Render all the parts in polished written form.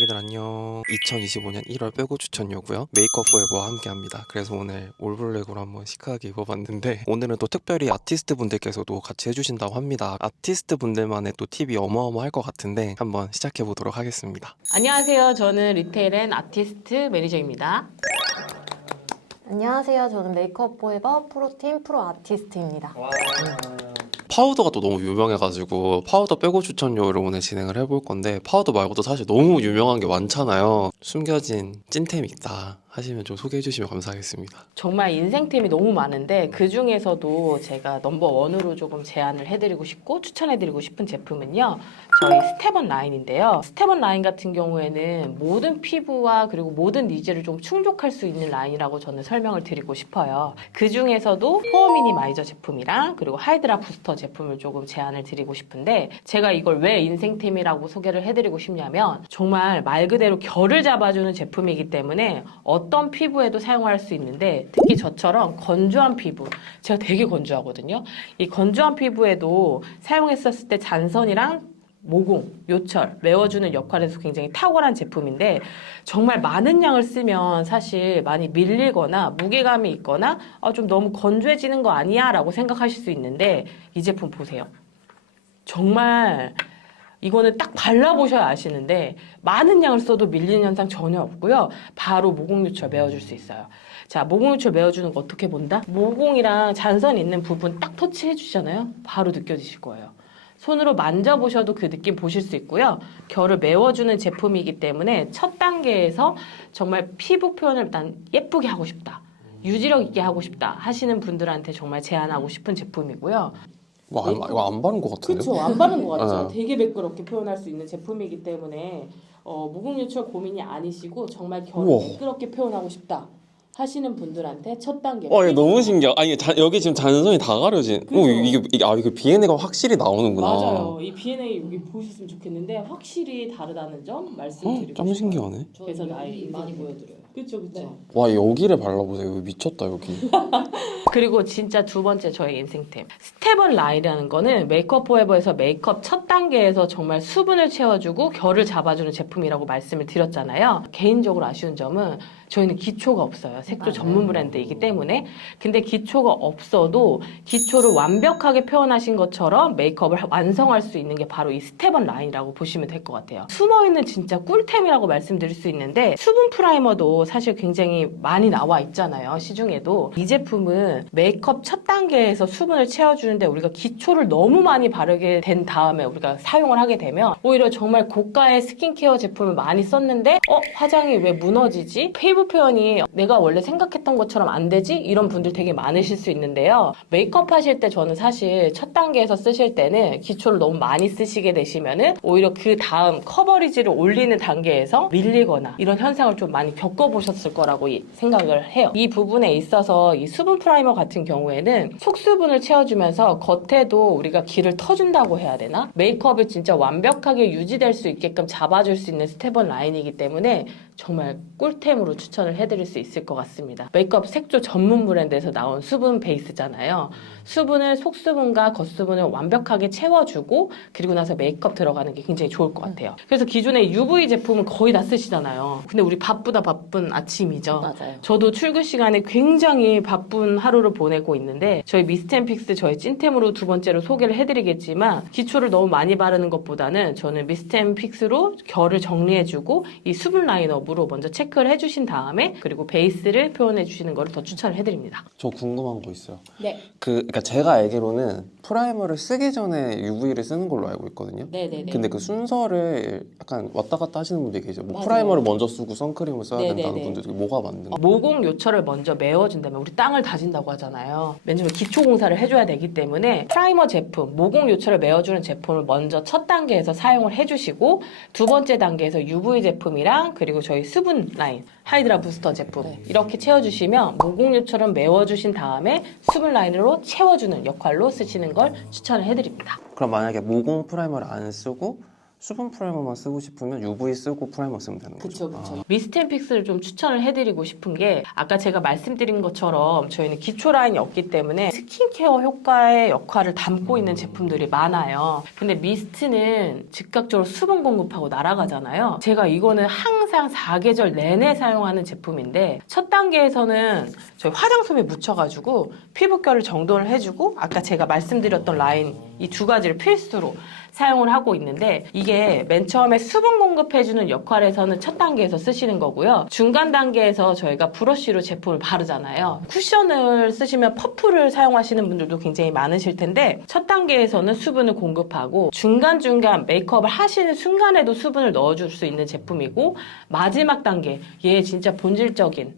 블로기들 안녕. 2025년 1월 빼고 추천요고요. 메이크업 포에버와 함께합니다. 그래서 오늘 올블랙으로 한번 시크하게 입어봤는데 오늘은 또 특별히 아티스트 분들께서도 같이 해주신다고 합니다. 아티스트 분들만의 또 팁이 어마어마할 것 같은데 한번 시작해보도록 하겠습니다. 안녕하세요. 저는 리테일 앤 아티스트 매니저입니다. 안녕하세요. 저는 메이크업 포에버 프로팀 프로 아티스트입니다. 파우더가 또 너무 유명해가지고 파우더 빼고 추천요를 오늘 진행을 해볼 건데, 파우더 말고도 사실 너무 유명한 게 많잖아요. 숨겨진 찐템이 있다 하시면 좀 소개해 주시면 감사하겠습니다. 정말 인생템이 너무 많은데 그 중에서도 제가 넘버원으로 조금 제안을 해드리고 싶고 추천해드리고 싶은 제품은요. 저희 스텝원 라인인데요. 스텝원 라인 같은 경우에는 모든 피부와 그리고 모든 니즈를 좀 충족할 수 있는 라인이라고 저는 설명을 드리고 싶어요. 그 중에서도 포어 미니마이저 제품이랑 그리고 하이드라 부스터 제품을 조금 제안을 드리고 싶은데, 제가 이걸 왜 인생템이라고 소개를 해드리고 싶냐면 정말 말 그대로 결을 잡아주는 제품이기 때문에 어떤 피부에도 사용할 수 있는데, 특히 저처럼 건조한 피부, 제가 되게 건조하거든요. 이 건조한 피부에도 사용했었을 때 잔선이랑 모공, 요철, 메워주는 역할에서 굉장히 탁월한 제품인데, 정말 많은 양을 쓰면 사실 많이 밀리거나 무게감이 있거나 좀 너무 건조해지는 거 아니야? 라고 생각하실 수 있는데, 이 제품 보세요. 정말 이거는 딱 발라보셔야 아시는데 많은 양을 써도 밀리는 현상 전혀 없고요. 바로 모공 요철 메워줄 수 있어요. 자, 모공 요철 메워주는 거 어떻게 본다? 모공이랑 잔선 있는 부분 딱 터치해 주잖아요. 바로 느껴지실 거예요. 손으로 만져보셔도 그 느낌 보실 수 있고요. 결을 메워주는 제품이기 때문에 첫 단계에서 정말 피부 표현을 일단 예쁘게 하고 싶다, 유지력 있게 하고 싶다 하시는 분들한테 정말 제안하고 싶은 제품이고요. 와, 이거 안 바른 것 같은데? 그렇죠. 안 바른 것 같죠. 어. 되게 매끄럽게 표현할 수 있는 제품이기 때문에 모공 요철 고민이 아니시고 정말 결을 우와. 매끄럽게 표현하고 싶다 하시는 분들한테 첫 단계. 이거 너무 신기해. 아니, 여기 지금 잔선이 다 가려진. 그죠? 이게 비엔네가 확실히 나오는구나. 맞아요. 이 B&A 여기 보셨으면 좋겠는데 확실히 다르다는 점 말씀드리고 짱 싶어요. 신기하네. 그래서 나이 많이 보여드려요. 그렇죠, 그렇죠. 와, 여기를 발라보세요. 여기 미쳤다, 여기. 그리고 진짜 두 번째 저의 인생템, 스텝원 라인이라는 거는 메이크업 포에버에서 메이크업 첫 단계에서 정말 수분을 채워주고 결을 잡아주는 제품이라고 말씀을 드렸잖아요. 개인적으로 아쉬운 점은 저희는 기초가 없어요. 색조 맞아요. 전문 브랜드이기 때문에. 근데 기초가 없어도 기초를 완벽하게 표현하신 것처럼 메이크업을 완성할 수 있는 게 바로 이 스텝원 라인이라고 보시면 될 것 같아요. 숨어있는 진짜 꿀템이라고 말씀드릴 수 있는데, 수분 프라이머도 사실 굉장히 많이 나와 있잖아요. 시중에도. 이 제품은 메이크업 첫 단계에서 수분을 채워주는데 우리가 기초를 너무 많이 바르게 된 다음에 우리가 사용을 하게 되면 오히려 정말 고가의 스킨케어 제품을 많이 썼는데 화장이 왜 무너지지? 피부 표현이 내가 원래 생각했던 것처럼 안 되지? 이런 분들 되게 많으실 수 있는데요. 메이크업 하실 때 저는 사실 첫 단계에서 쓰실 때는 기초를 너무 많이 쓰시게 되시면은 오히려 그 다음 커버리지를 올리는 단계에서 밀리거나 이런 현상을 좀 많이 겪어보셨을 거라고 생각을 해요. 이 부분에 있어서 이 수분 프라이머 같은 경우에는 속수분을 채워주면서 겉에도 우리가 기를 터준다고 해야 되나? 메이크업을 진짜 완벽하게 유지될 수 있게끔 잡아줄 수 있는 스텝원 라인이기 때문에 정말 꿀템으로 추천을 해드릴 수 있을 것 같습니다. 메이크업 색조 전문 브랜드에서 나온 수분 베이스잖아요. 수분을 속수분과 겉수분을 완벽하게 채워주고 그리고 나서 메이크업 들어가는 게 굉장히 좋을 것 같아요. 그래서 기존에 UV 제품은 거의 다 쓰시잖아요. 근데 우리 바쁘다 바쁜 아침이죠. 맞아요. 저도 출근 시간에 굉장히 바쁜 하루를 보내고 있는데 저희 미스템픽스 저희 찐템으로 두 번째로 소개를 해드리겠지만, 기초를 너무 많이 바르는 것보다는 저는 미스템픽스로 결을 정리해주고 이 수분 라인업으로 먼저 체크를 해주신 다음에 그리고 베이스를 표현해주시는 거를 더 추천을 해드립니다. 저 궁금한 거 있어요. 네. 그러니까 제가 알기로는 프라이머를 쓰기 전에 UV를 쓰는 걸로 알고 있거든요. 네네네. 근데 그 순서를 약간 왔다 갔다 하시는 분들이 계세요. 뭐 맞아요. 프라이머를 먼저 쓰고 선크림을 써야 된다는 네네네. 분들도 뭐가 맞는 거예요? 모공 요철을 먼저 메워준다면 우리 땅을 다진다고 하잖아요. 왜냐면 기초 공사를 해줘야 되기 때문에 프라이머 제품, 모공 요철을 메워주는 제품을 먼저 첫 단계에서 사용을 해주시고, 두 번째 단계에서 UV 제품이랑 그리고 저희 수분 라인, 하이드라 부스터 제품 이렇게 채워주시면 모공 요철은 메워주신 다음에 수분 라인으로 채워주는 역할로 쓰시는 걸 추천을 해드립니다. 그럼 만약에 모공 프라이머를 안 쓰고 수분 프라이머만 쓰고 싶으면 UV 쓰고 프라이머 쓰면 되는 거죠. 미스트 앤 픽스를 좀 추천을 해드리고 싶은 게 아까 제가 말씀드린 것처럼 저희는 기초 라인이 없기 때문에 스킨케어 효과의 역할을 담고 있는 제품들이 많아요. 근데 미스트는 즉각적으로 수분 공급하고 날아가잖아요. 제가 이거는 항상 4계절 내내 사용하는 제품인데 첫 단계에서는 저희 화장솜에 묻혀가지고 피부결을 정돈을 해주고 아까 제가 말씀드렸던 라인 이 두 가지를 필수로 사용을 하고 있는데 이게 맨 처음에 수분 공급해주는 역할에서는 첫 단계에서 쓰시는 거고요. 중간 단계에서 저희가 브러쉬로 제품을 바르잖아요. 쿠션을 쓰시면 퍼프를 사용하시는 분들도 굉장히 많으실 텐데 첫 단계에서는 수분을 공급하고 중간중간 메이크업을 하시는 순간에도 수분을 넣어줄 수 있는 제품이고 마지막 단계 얘 진짜 본질적인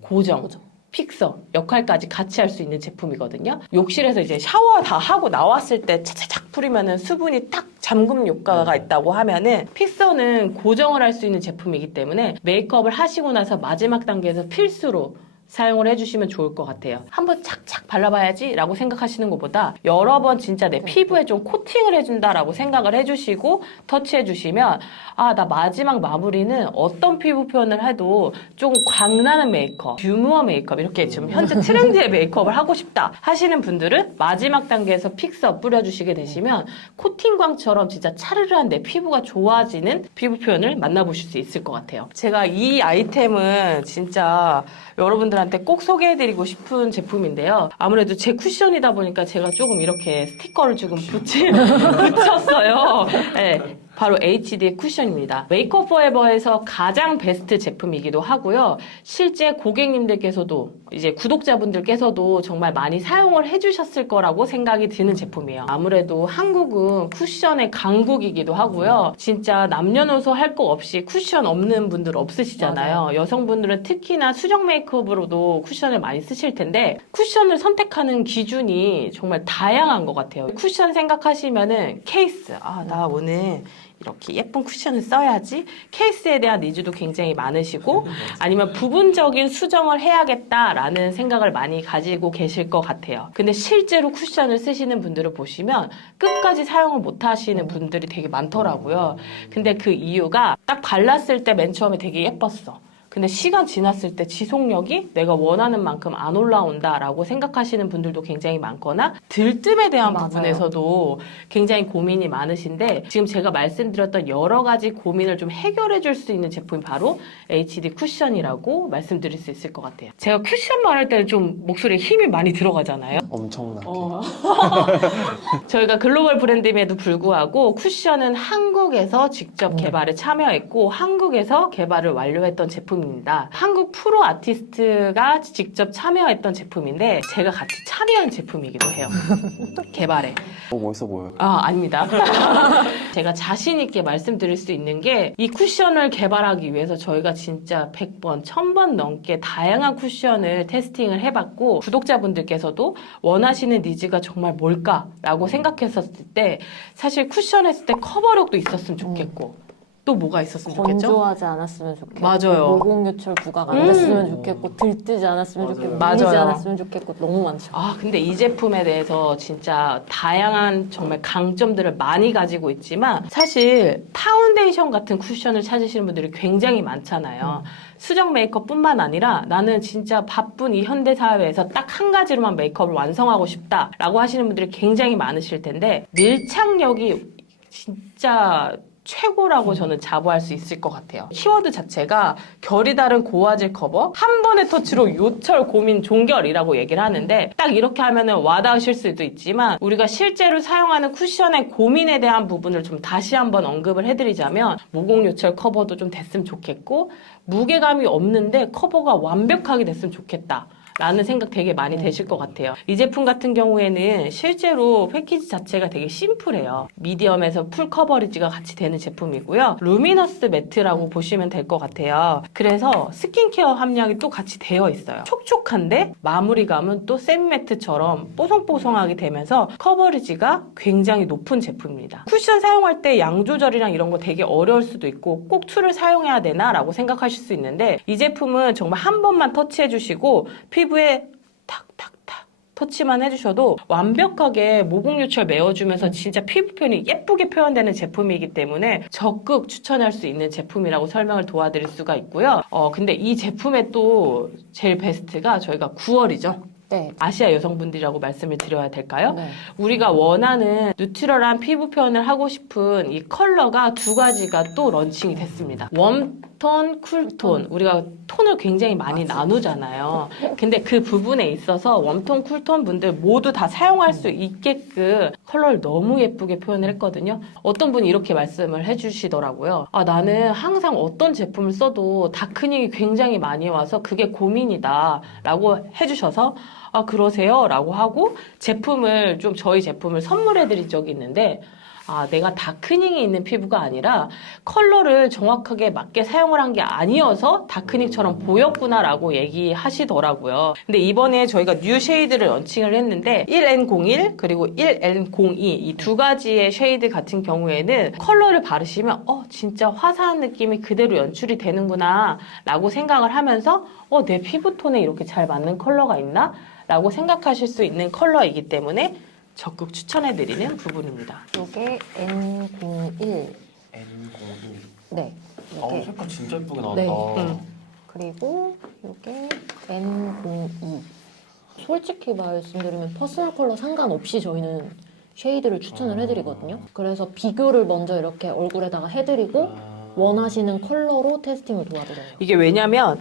고정. 픽서 역할까지 같이 할 수 있는 제품이거든요. 욕실에서 이제 샤워 다 하고 나왔을 때 차차착 뿌리면은 수분이 딱 잠금 효과가 있다고 하면은 픽서는 고정을 할 수 있는 제품이기 때문에 메이크업을 하시고 나서 마지막 단계에서 필수로 사용을 해주시면 좋을 것 같아요. 한번 착착 발라봐야지 라고 생각하시는 것보다 여러 번 진짜 내 피부에 좀 코팅을 해준다라고 생각을 해주시고 터치해주시면 아, 나 마지막 마무리는 어떤 피부 표현을 해도 좀 광나는 메이크업, 유무어 메이크업 이렇게 지금 현재 트렌드의 메이크업을 하고 싶다 하시는 분들은 마지막 단계에서 픽서 뿌려주시게 되시면 코팅광처럼 진짜 차르르한 내 피부가 좋아지는 피부 표현을 만나보실 수 있을 것 같아요. 제가 이 아이템은 진짜 여러분들한테 꼭 소개해드리고 싶은 제품인데요. 아무래도 제 쿠션이다 보니까 제가 조금 이렇게 스티커를 조금 붙였어요. 네. 바로 HD 쿠션입니다. 메이크업 포에버에서 가장 베스트 제품이기도 하고요. 실제 고객님들께서도 이제 구독자분들께서도 정말 많이 사용을 해주셨을 거라고 생각이 드는 제품이에요. 아무래도 한국은 쿠션의 강국이기도 하고요. 진짜 남녀노소 할 거 없이 쿠션 없는 분들 없으시잖아요. 맞아요. 여성분들은 특히나 수정 메이크업으로도 쿠션을 많이 쓰실 텐데 쿠션을 선택하는 기준이 정말 다양한 것 같아요. 쿠션 생각하시면은 케이스. 아, 나 오늘 이렇게 예쁜 쿠션을 써야지. 케이스에 대한 니즈도 굉장히 많으시고 아니면 부분적인 수정을 해야겠다라는 생각을 많이 가지고 계실 것 같아요. 근데 실제로 쿠션을 쓰시는 분들을 보시면 끝까지 사용을 못 하시는 분들이 되게 많더라고요. 근데 그 이유가 딱 발랐을 때 맨 처음에 되게 예뻤어. 근데 시간 지났을 때 지속력이 내가 원하는 만큼 안 올라온다라고 생각하시는 분들도 굉장히 많거나 들뜸에 대한 맞아요. 부분에서도 굉장히 고민이 많으신데 지금 제가 말씀드렸던 여러 가지 고민을 좀 해결해 줄 수 있는 제품이 바로 HD 쿠션이라고 말씀드릴 수 있을 것 같아요. 제가 쿠션 말할 때는 좀 목소리에 힘이 많이 들어가잖아요. 엄청나게. 저희가 글로벌 브랜드임에도 불구하고 쿠션은 한국에서 직접 개발에 참여했고 한국에서 개발을 완료했던 제품입니다. 한국 프로 아티스트가 직접 참여했던 제품인데 제가 같이 참여한 제품이기도 해요. 개발에. 멋있어 보여요. 아, 아닙니다. 제가 자신 있게 말씀드릴 수 있는 게 이 쿠션을 개발하기 위해서 저희가 진짜 100번, 1000번 넘게 다양한 쿠션을 테스팅을 해봤고 구독자분들께서도 원하시는 니즈가 정말 뭘까라고 생각했었을 때 사실 쿠션 했을 때 커버력도 있었으면 좋겠고 또 뭐가 있었으면 좋겠죠? 건조하지 않았으면 좋겠고 맞아요. 모공 요철 부각 안 됐으면 좋겠고 들뜨지 않았으면 좋겠고 밀리지 맞아요. 않았으면 좋겠고 너무 많죠. 아, 근데 이 제품에 대해서 진짜 다양한 정말 강점들을 많이 가지고 있지만 사실 파운데이션 같은 쿠션을 찾으시는 분들이 굉장히 많잖아요. 수정 메이크업뿐만 아니라 나는 진짜 바쁜 이 현대 사회에서 딱 한 가지로만 메이크업을 완성하고 싶다라고 하시는 분들이 굉장히 많으실 텐데 밀착력이 진짜 최고라고 저는 자부할 수 있을 것 같아요. 키워드 자체가 결이 다른 고화질 커버, 한 번의 터치로 요철, 고민, 종결이라고 얘기를 하는데 딱 이렇게 하면은 와닿으실 수도 있지만 우리가 실제로 사용하는 쿠션의 고민에 대한 부분을 좀 다시 한번 언급을 해드리자면 모공 요철 커버도 좀 됐으면 좋겠고 무게감이 없는데 커버가 완벽하게 됐으면 좋겠다. 라는 생각 되게 많이 되실 것 같아요. 이 제품 같은 경우에는 실제로 패키지 자체가 되게 심플해요. 미디엄에서 풀 커버리지가 같이 되는 제품이고요. 루미너스 매트라고 보시면 될 것 같아요. 그래서 스킨케어 함량이 또 같이 되어 있어요. 촉촉한데 마무리감은 또 세미매트처럼 뽀송뽀송하게 되면서 커버리지가 굉장히 높은 제품입니다. 쿠션 사용할 때 양 조절이랑 이런 거 되게 어려울 수도 있고 꼭 툴을 사용해야 되나 라고 생각하실 수 있는데 이 제품은 정말 한 번만 터치해 주시고 피부에 탁탁탁 터치만 해주셔도 완벽하게 모공 유철 메워주면서 진짜 피부 표현이 예쁘게 표현되는 제품이기 때문에 적극 추천할 수 있는 제품이라고 설명을 도와드릴 수가 있고요. 근데 이 제품의 또 제일 베스트가 저희가 9월이죠. 네. 아시아 여성분들이라고 말씀을 드려야 될까요? 네. 우리가 원하는 뉴트럴한 피부 표현을 하고 싶은 이 컬러가 두 가지가 또 런칭이 됐습니다. 웜톤, 쿨톤. 우리가 톤을 굉장히 많이 나누잖아요. 근데 그 부분에 있어서 웜톤, 쿨톤 분들 모두 다 사용할 수 있게끔 컬러를 너무 예쁘게 표현을 했거든요. 어떤 분이 이렇게 말씀을 해주시더라고요. 아, 나는 항상 어떤 제품을 써도 다크닝이 굉장히 많이 와서 그게 고민이다 라고 해주셔서 아, 그러세요? 라고 하고 제품을 좀 저희 제품을 선물해 드린 적이 있는데 아, 내가 다크닝이 있는 피부가 아니라 컬러를 정확하게 맞게 사용을 한 게 아니어서 다크닝처럼 보였구나라고 얘기하시더라고요. 근데 이번에 저희가 뉴 쉐이드를 런칭을 했는데 1N01 그리고 1N02 이 두 가지의 쉐이드 같은 경우에는 컬러를 바르시면 진짜 화사한 느낌이 그대로 연출이 되는구나 라고 생각을 하면서 내 피부톤에 이렇게 잘 맞는 컬러가 있나? 라고 생각하실 수 있는 컬러이기 때문에 적극 추천해드리는 부분입니다. 이게 N01. N01. 네. 어, 이게 색깔 진짜 예쁘게 나왔다. 네. 그리고 이게 N02. 솔직히 말씀드리면 퍼스널 컬러 상관없이 저희는 쉐이드를 추천을 해드리거든요. 그래서 비교를 먼저 이렇게 얼굴에다가 해드리고 원하시는 컬러로 테스팅을 도와드려요. 이게 왜냐면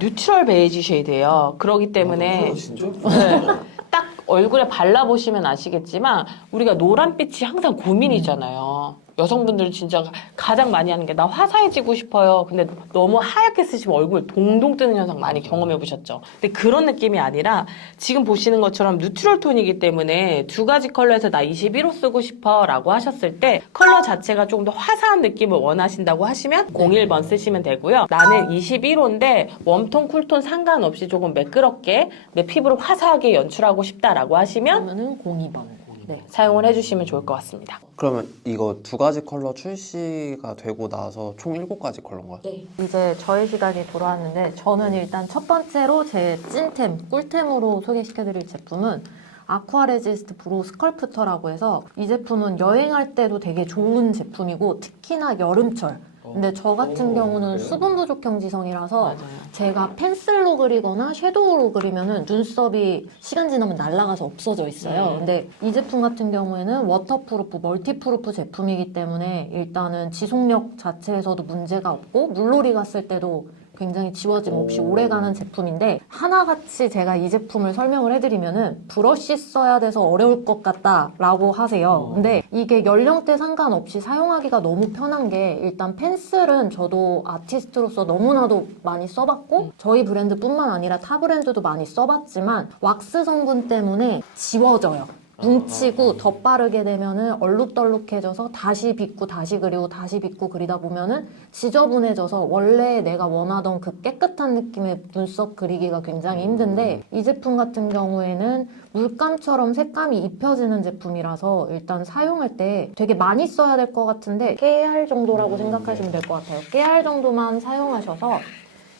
뉴트럴 베이지 쉐이드예요. 그렇기 때문에 진짜 예쁘다. 네, 딱 얼굴에 발라보시면 아시겠지만 우리가 노란빛이 항상 고민이잖아요. 여성분들은 진짜 가장 많이 하는 게 나 화사해지고 싶어요. 근데 너무 하얗게 쓰시면 얼굴 동동 뜨는 현상 많이 경험해 보셨죠? 근데 그런 느낌이 아니라 지금 보시는 것처럼 뉴트럴 톤이기 때문에 두 가지 컬러에서 나 21호 쓰고 싶어 라고 하셨을 때 컬러 자체가 조금 더 화사한 느낌을 원하신다고 하시면 01번 쓰시면 되고요. 나는 21호인데 웜톤, 쿨톤 상관없이 조금 매끄럽게 내 피부를 화사하게 연출하고 싶다라고 하시면 그러면은 02번. 네. 사용을 해주시면 좋을 것 같습니다. 그러면 이거 두 가지 컬러 출시가 되고 나서 총 7가지 컬러인가요? 네. 이제 저의 시간이 돌아왔는데 저는 일단 첫 번째로 제 찐템, 꿀템으로 소개시켜드릴 제품은 아쿠아레지스트 브로우 스컬프터라고 해서 이 제품은 여행할 때도 되게 좋은 제품이고 특히나 여름철. 근데 저 같은 경우는 수분 부족형 지성이라서 맞아요. 제가 펜슬로 그리거나 섀도우로 그리면은 눈썹이 시간 지나면 날아가서 없어져 있어요. 근데 이 제품 같은 경우에는 워터프루프, 멀티프루프 제품이기 때문에 일단은 지속력 자체에서도 문제가 없고 물놀이 갔을 때도 굉장히 지워짐 없이 오래가는 제품인데 하나같이 제가 이 제품을 설명을 해드리면은 브러쉬 써야 돼서 어려울 것 같다라고 하세요. 근데 이게 연령대 상관없이 사용하기가 너무 편한 게 일단 펜슬은 저도 아티스트로서 너무나도 많이 써봤고 저희 브랜드뿐만 아니라 타 브랜드도 많이 써봤지만 왁스 성분 때문에 지워져요. 뭉치고 덧바르게 되면은 얼룩덜룩해져서 다시 빗고 다시 그리고 다시 빗고 그리다 보면은 지저분해져서 원래 내가 원하던 그 깨끗한 느낌의 눈썹 그리기가 굉장히 힘든데 이 제품 같은 경우에는 물감처럼 색감이 입혀지는 제품이라서 일단 사용할 때 되게 많이 써야 될 것 같은데 깨알 정도라고 생각하시면 될 것 같아요. 깨알 정도만 사용하셔서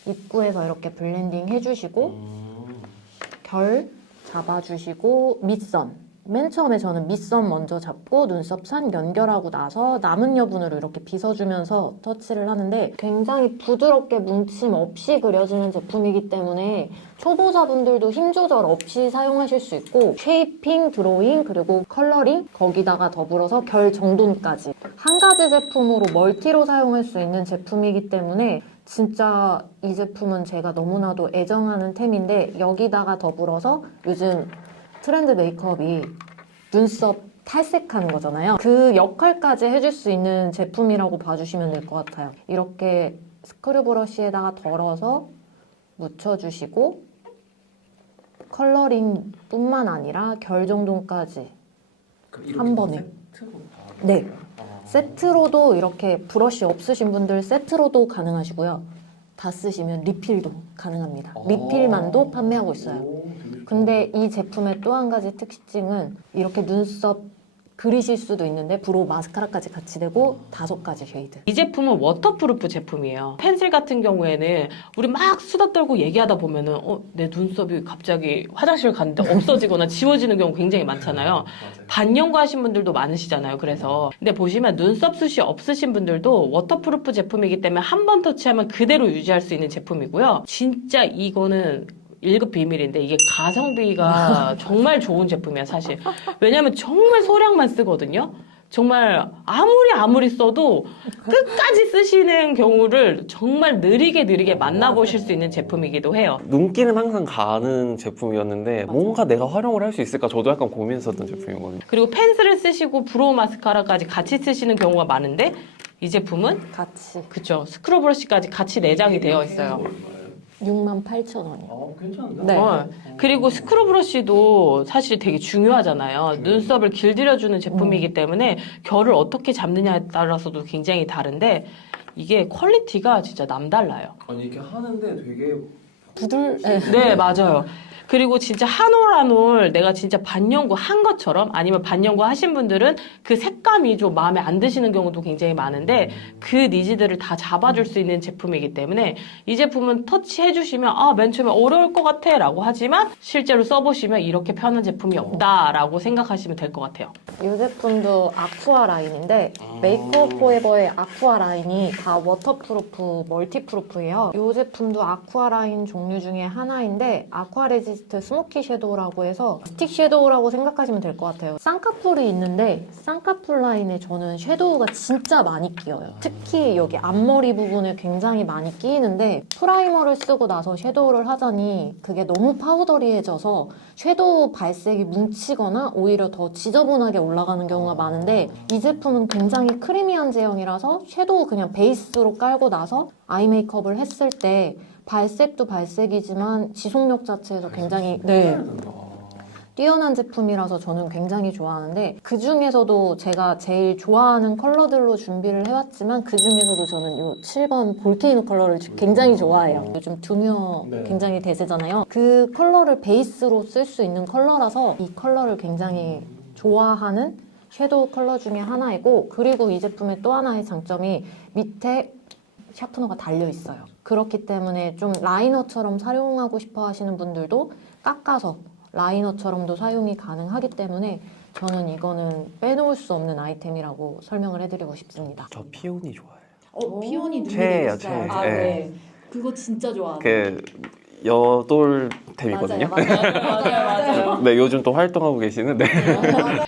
입구에서 이렇게 블렌딩 해주시고 결 잡아주시고 밑선 맨 처음에 저는 밑선 먼저 잡고 눈썹 선 연결하고 나서 남은 여분으로 이렇게 빗어주면서 터치를 하는데 굉장히 부드럽게 뭉침 없이 그려지는 제품이기 때문에 초보자분들도 힘 조절 없이 사용하실 수 있고 쉐이핑, 드로잉, 그리고 컬러링 거기다가 더불어서 결 정돈까지 한 가지 제품으로 멀티로 사용할 수 있는 제품이기 때문에 진짜 이 제품은 제가 너무나도 애정하는 템인데 여기다가 더불어서 요즘 트렌드 메이크업이 눈썹 탈색하는 거잖아요. 그 역할까지 해줄 수 있는 제품이라고 봐주시면 될 것 같아요. 이렇게 스크류 브러쉬에다가 덜어서 묻혀주시고 컬러링 뿐만 아니라 결 정돈까지 한 번에. 네. 세트로도 이렇게 브러쉬 없으신 분들 세트로도 가능하시고요. 다 쓰시면 리필도 가능합니다. 리필만도 판매하고 있어요. 근데 이 제품의 또 한 가지 특징은 이렇게 눈썹 그리실 수도 있는데 브로우 마스카라까지 같이 되고 5가지 쉐이드. 이 제품은 워터프루프 제품이에요. 펜슬 같은 경우에는 우리 막 수다 떨고 얘기하다 보면은 내 눈썹이 갑자기 화장실 갔는데 없어지거나 지워지는 경우 굉장히 많잖아요. 반영구 하신 분들도 많으시잖아요. 그래서 근데 보시면 눈썹 숱이 없으신 분들도 워터프루프 제품이기 때문에 한 번 터치하면 그대로 유지할 수 있는 제품이고요. 진짜 이거는 1급 비밀인데 이게 가성비가 정말 좋은 제품이야 사실. 왜냐면 정말 소량만 쓰거든요. 정말 아무리 써도 끝까지 쓰시는 경우를 정말 느리게 만나보실 수 있는 제품이기도 해요. 눈길은 항상 가는 제품이었는데 뭔가 내가 활용을 할 수 있을까 저도 약간 고민했었던 제품이거든요. 그리고 펜슬을 쓰시고 브로우 마스카라까지 같이 쓰시는 경우가 많은데 이 제품은 같이 그쵸 스크럽 브러쉬까지 같이 내장이 되어 있어요. 68,000원이요. 괜찮은데? 네. 그리고 스크럽 브러쉬도 사실 되게 중요하잖아요. 눈썹을 길들여주는 제품이기 때문에 결을 어떻게 잡느냐에 따라서도 굉장히 다른데 이게 퀄리티가 진짜 남달라요. 아니 이렇게 하는데 되게 네, 맞아요. 그리고 진짜 한 올 한 올 내가 진짜 반영구 한 것처럼 아니면 반영구 하신 분들은 그 색감이 좀 마음에 안 드시는 경우도 굉장히 많은데 그 니즈들을 다 잡아줄 수 있는 제품이기 때문에 이 제품은 터치해 주시면 맨 처음에 어려울 것 같아 라고 하지만 실제로 써보시면 이렇게 편한 제품이 없다 라고 생각하시면 될 것 같아요. 이 제품도 아쿠아 라인인데 메이크업 포에버의 아쿠아 라인이 다 워터프루프, 멀티프루프예요. 이 제품도 아쿠아 라인 종류 중에 하나인데 아쿠아 레지스트 스모키 섀도우라고 해서 스틱 섀도우라고 생각하시면 될 것 같아요. 쌍꺼풀이 있는데 쌍꺼풀 라인에 저는 섀도우가 진짜 많이 끼어요. 특히 여기 앞머리 부분에 굉장히 많이 끼이는데 프라이머를 쓰고 나서 섀도우를 하자니 그게 너무 파우더리해져서 섀도우 발색이 뭉치거나 오히려 더 지저분하게 올라가는 경우가 많은데 이 제품은 굉장히 크리미한 제형이라서 섀도우 그냥 베이스로 깔고 나서 아이 메이크업을 했을 때 발색도 발색이지만 지속력 자체에서 굉장히 뛰어난 제품이라서 저는 굉장히 좋아하는데 그 중에서도 제가 제일 좋아하는 컬러들로 준비를 해왔지만 그 중에서도 저는 이 7번 볼케이노 컬러를 굉장히 좋아해요. 요즘 두뮤어 굉장히 대세잖아요. 그 컬러를 베이스로 쓸 수 있는 컬러라서 이 컬러를 굉장히 좋아하는 섀도우 컬러 중에 하나이고 그리고 이 제품의 또 하나의 장점이 밑에 샤프너가 달려있어요. 그렇기 때문에 좀 라이너처럼 사용하고 싶어 하시는 분들도 깎아서 라이너처럼도 사용이 가능하기 때문에 저는 이거는 빼놓을 수 없는 아이템이라고 설명을 해드리고 싶습니다. 저 피온이 좋아해요. 피온이 최애예요, 최애. 네. 그거 진짜 좋아하는 그 여돌템이거든요. 맞아요. 네, 요즘 또 활동하고 계시는데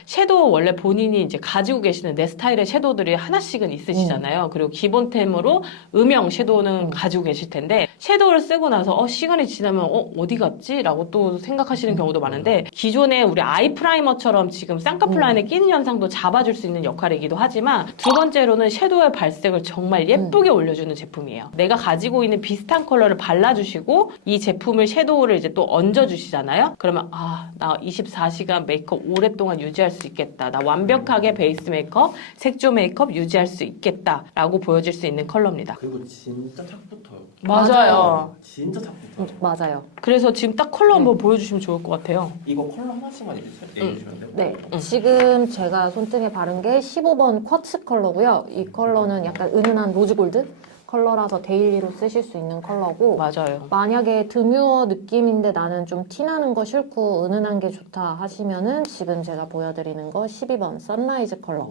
섀도우 원래 본인이 이제 가지고 계시는 내 스타일의 섀도우들이 하나씩은 있으시잖아요. 그리고 기본템으로 음영 섀도우는 가지고 계실 텐데 섀도우를 쓰고 나서 시간이 지나면 어디 갔지? 라고 또 생각하시는 경우도 많은데 기존에 우리 아이 프라이머처럼 지금 쌍꺼풀 라인에 끼는 현상도 잡아줄 수 있는 역할이기도 하지만 두 번째로는 섀도우의 발색을 정말 예쁘게 올려주는 제품이에요. 내가 가지고 있는 비슷한 컬러를 발라주시고 이 제품을 섀도우를 이제 또 얹어주시잖아요. 그러면 나 24시간 메이크업 오랫동안 유지할 수 있겠다. 나 완벽하게 베이스 메이크업, 색조 메이크업 유지할 수 있겠다 라고 보여질 수 있는 컬러입니다. 그리고 진짜 착 붙어요. 맞아요. 진짜 착 붙어요. 맞아요. 그래서 지금 딱 컬러 한번 보여주시면 좋을 것 같아요. 이거 컬러 하나씩만 얘기해 주시면 돼요? 네, 지금 제가 손등에 바른 게 15번 쿼츠 컬러고요. 이 컬러는 약간 은은한 로즈골드 컬러라서 데일리로 쓰실 수 있는 컬러고 맞아요. 만약에 드뮤어 느낌인데 나는 좀 티나는 거 싫고 은은한 게 좋다 하시면은 지금 제가 보여드리는 거 12번 선라이즈 컬러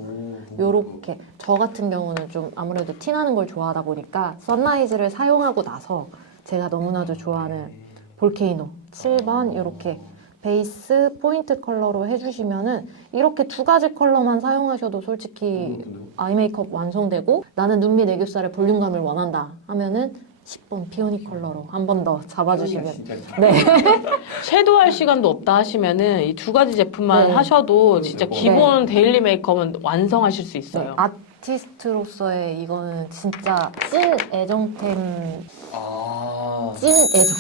요렇게 저 같은 경우는 좀 아무래도 티나는 걸 좋아하다 보니까 선라이즈를 사용하고 나서 제가 너무나도 좋아하는 볼케이노 7번 요렇게 베이스 포인트 컬러로 해주시면은 이렇게 2가지 컬러만 사용하셔도 솔직히 아이 메이크업 완성되고 나는 눈 밑 애교살의 볼륨감을 원한다 하면은 10번 피오니 컬러로 한 번 더 잡아주시면 네. 섀도우 할 시간도 없다 하시면은 이 2가지 제품만 네. 하셔도 진짜 기본 데일리 메이크업은 완성하실 수 있어요. 아티스트로서의 이거는 진짜 찐 애정템 찐 애정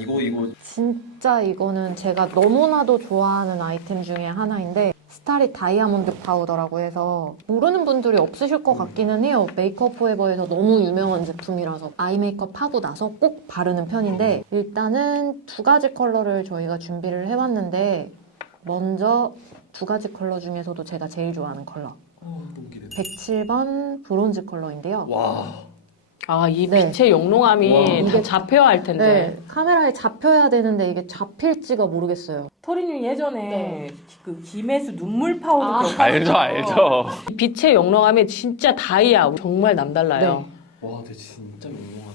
이거 진짜 이거는 제가 너무나도 좋아하는 아이템 중에 하나인데 스타릿 다이아몬드 파우더라고 해서 모르는 분들이 없으실 것 같기는 해요. 메이크업 포에버에서 너무 유명한 제품이라서 아이 메이크업 하고 나서 꼭 바르는 편인데 일단은 2가지 컬러를 저희가 준비를 해왔는데 먼저 두 가지 컬러 중에서도 제가 제일 좋아하는 컬러. 너무 기대돼. 107번 브론즈 컬러인데요. 와. 아, 이 네. 빛의 용롱함이 와. 다 이게- 잡혀야 할 텐데. 네, 카메라에 잡혀야 되는데 이게 잡힐지가 모르겠어요. 토리님 예전에 네. 그 김혜수 눈물 파우더 아, 기억하시죠? 알죠. 빛의 용롱함이 진짜 다이아. 정말 남달라요. 와, 근데 진짜 명명하다.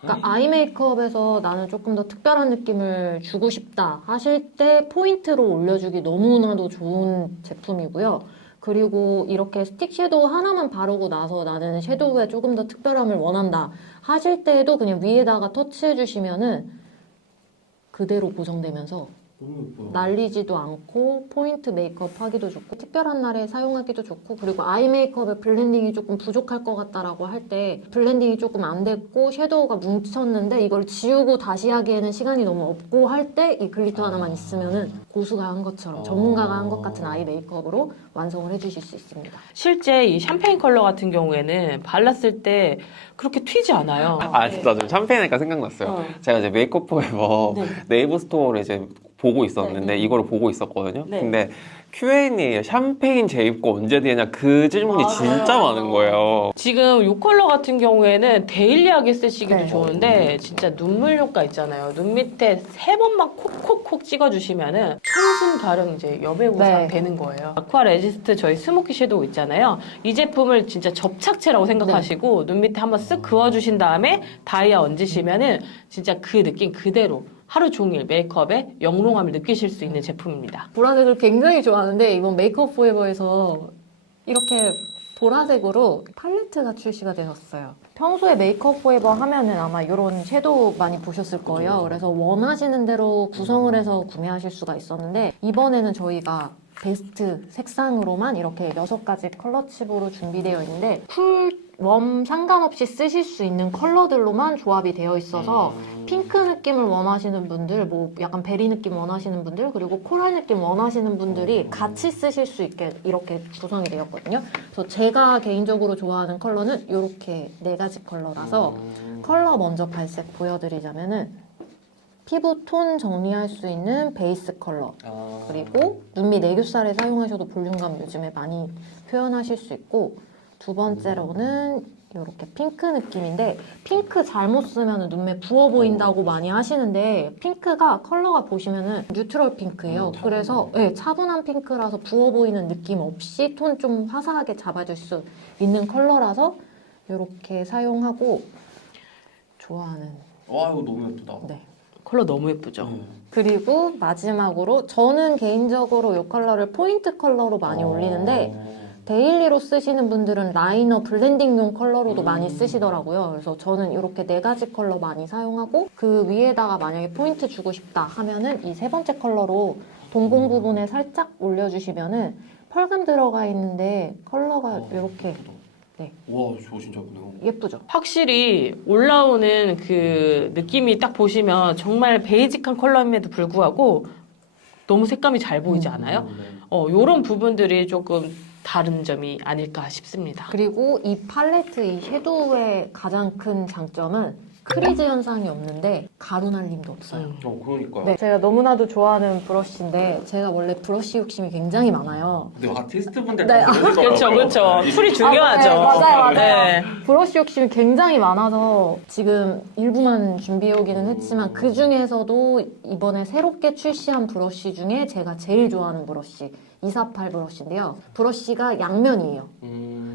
그러니까 아이 메이크업에서 나는 조금 더 특별한 느낌을 주고 싶다 하실 때 포인트로 올려주기 너무나도 좋은 제품이고요. 그리고 이렇게 스틱 섀도우 하나만 바르고 나서 나는 섀도우에 조금 더 특별함을 원한다 하실 때에도 그냥 위에다가 터치해 주시면은 그대로 고정되면서 너무 예뻐요. 날리지도 않고 포인트 메이크업 하기도 좋고 특별한 날에 사용하기도 좋고 그리고 아이 메이크업에 블렌딩이 조금 부족할 것 같다라고 할 때 블렌딩이 조금 안 됐고 섀도우가 뭉쳤는데 이걸 지우고 다시 하기에는 시간이 너무 없고 할 때 이 글리터 하나만 있으면은 고수가 한 것처럼 전문가가 한 것 같은 아이 메이크업으로 완성을 해주실 수 있습니다. 실제 이 샴페인 컬러 같은 경우에는 발랐을 때 그렇게 튀지 않아요. 아, 진짜 좀 샴페인이니까 생각났어요. 제가 이제 메이크업 포에버 네. 네이버 스토어를 이제 보고 있었는데 네. 이거를 보고 있었거든요. 네. 근데 Q&A에 샴페인 재입고 언제 되냐 그 질문이 맞아요. 진짜 많은 거예요. 지금 이 컬러 같은 경우에는 데일리하게 쓰시기도 네. 좋은데 진짜 눈물 효과 있잖아요. 눈 밑에 3번만 콕콕콕 찍어주시면은 청순 가름 이제 여배우상 네. 되는 거예요. 아쿠아 레지스트 저희 스모키 섀도우 있잖아요. 이 제품을 진짜 접착제라고 생각하시고 눈 밑에 한번 쓱 그어주신 다음에 다이아 얹으시면은 진짜 그 느낌 그대로 하루 종일 메이크업에 영롱함을 느끼실 수 있는 제품입니다. 보라색을 굉장히 좋아하는데 이번 메이크업 포에버에서 이렇게 보라색으로 팔레트가 출시가 되었어요. 평소에 메이크업 포에버 하면은 아마 이런 섀도우 많이 보셨을 거예요. 그래서 원하시는 대로 구성을 해서 구매하실 수가 있었는데 이번에는 저희가 베스트 색상으로만 이렇게 6가지 컬러 칩으로 준비되어 있는데 쿨, 웜 상관없이 쓰실 수 있는 컬러들로만 조합이 되어 있어서 핑크 느낌을 원하시는 분들, 뭐 약간 베리 느낌 원하시는 분들, 그리고 코랄 느낌 원하시는 분들이 같이 쓰실 수 있게 이렇게 구성이 되었거든요. 그래서 제가 개인적으로 좋아하는 컬러는 이렇게 4가지 컬러라서 컬러 먼저 발색 보여드리자면은 피부 톤 정리할 수 있는 베이스 컬러, 그리고 눈 밑 애교살에 사용하셔도 볼륨감 요즘에 많이 표현하실 수 있고, 두 번째로는 이렇게 핑크 느낌인데 핑크 잘못 쓰면 눈매 부어 보인다고 많이 하시는데 핑크가 컬러가 보시면은 뉴트럴 핑크예요. 그래서 네, 차분한 핑크라서 부어 보이는 느낌 없이 톤 좀 화사하게 잡아줄 수 있는 컬러라서 이렇게 사용하고 좋아하는. 와, 이거 너무 예쁘다. 네. 컬러 너무 예쁘죠? 그리고 마지막으로 저는 개인적으로 이 컬러를 포인트 컬러로 많이 올리는데 데일리로 쓰시는 분들은 라이너 블렌딩용 컬러로도 많이 쓰시더라고요. 그래서 저는 이렇게 4가지 컬러 많이 사용하고 그 위에다가 만약에 포인트 주고 싶다 하면은 이 3번째 컬러로 동공 부분에 살짝 올려주시면은 펄감 들어가 있는데 컬러가 이렇게 와, 저 진짜 예쁘네요. 예쁘죠? 확실히 올라오는 그 느낌이 딱 보시면 정말 베이직한 컬러임에도 불구하고 너무 색감이 잘 보이지 않아요? 요런 부분들이 조금 다른 점이 아닐까 싶습니다. 그리고 이 팔레트, 이 섀도우의 가장 큰 장점은 크리즈 현상이 없는데 가루 날림도 없어요. 그러니까요. 네, 제가 너무나도 좋아하는 브러쉬인데 제가 원래 브러쉬 욕심이 굉장히 많아요. 근데 아티스트 분들 네. 그렇죠, 그렇죠. 툴이 중요하죠. 네, 맞아요. 네. 브러쉬 욕심이 굉장히 많아서 지금 일부만 준비해 오기는 했지만 그 중에서도 이번에 새롭게 출시한 브러쉬 중에 제가 제일 좋아하는 브러쉬 248 브러쉬인데요. 브러쉬가 양면이에요.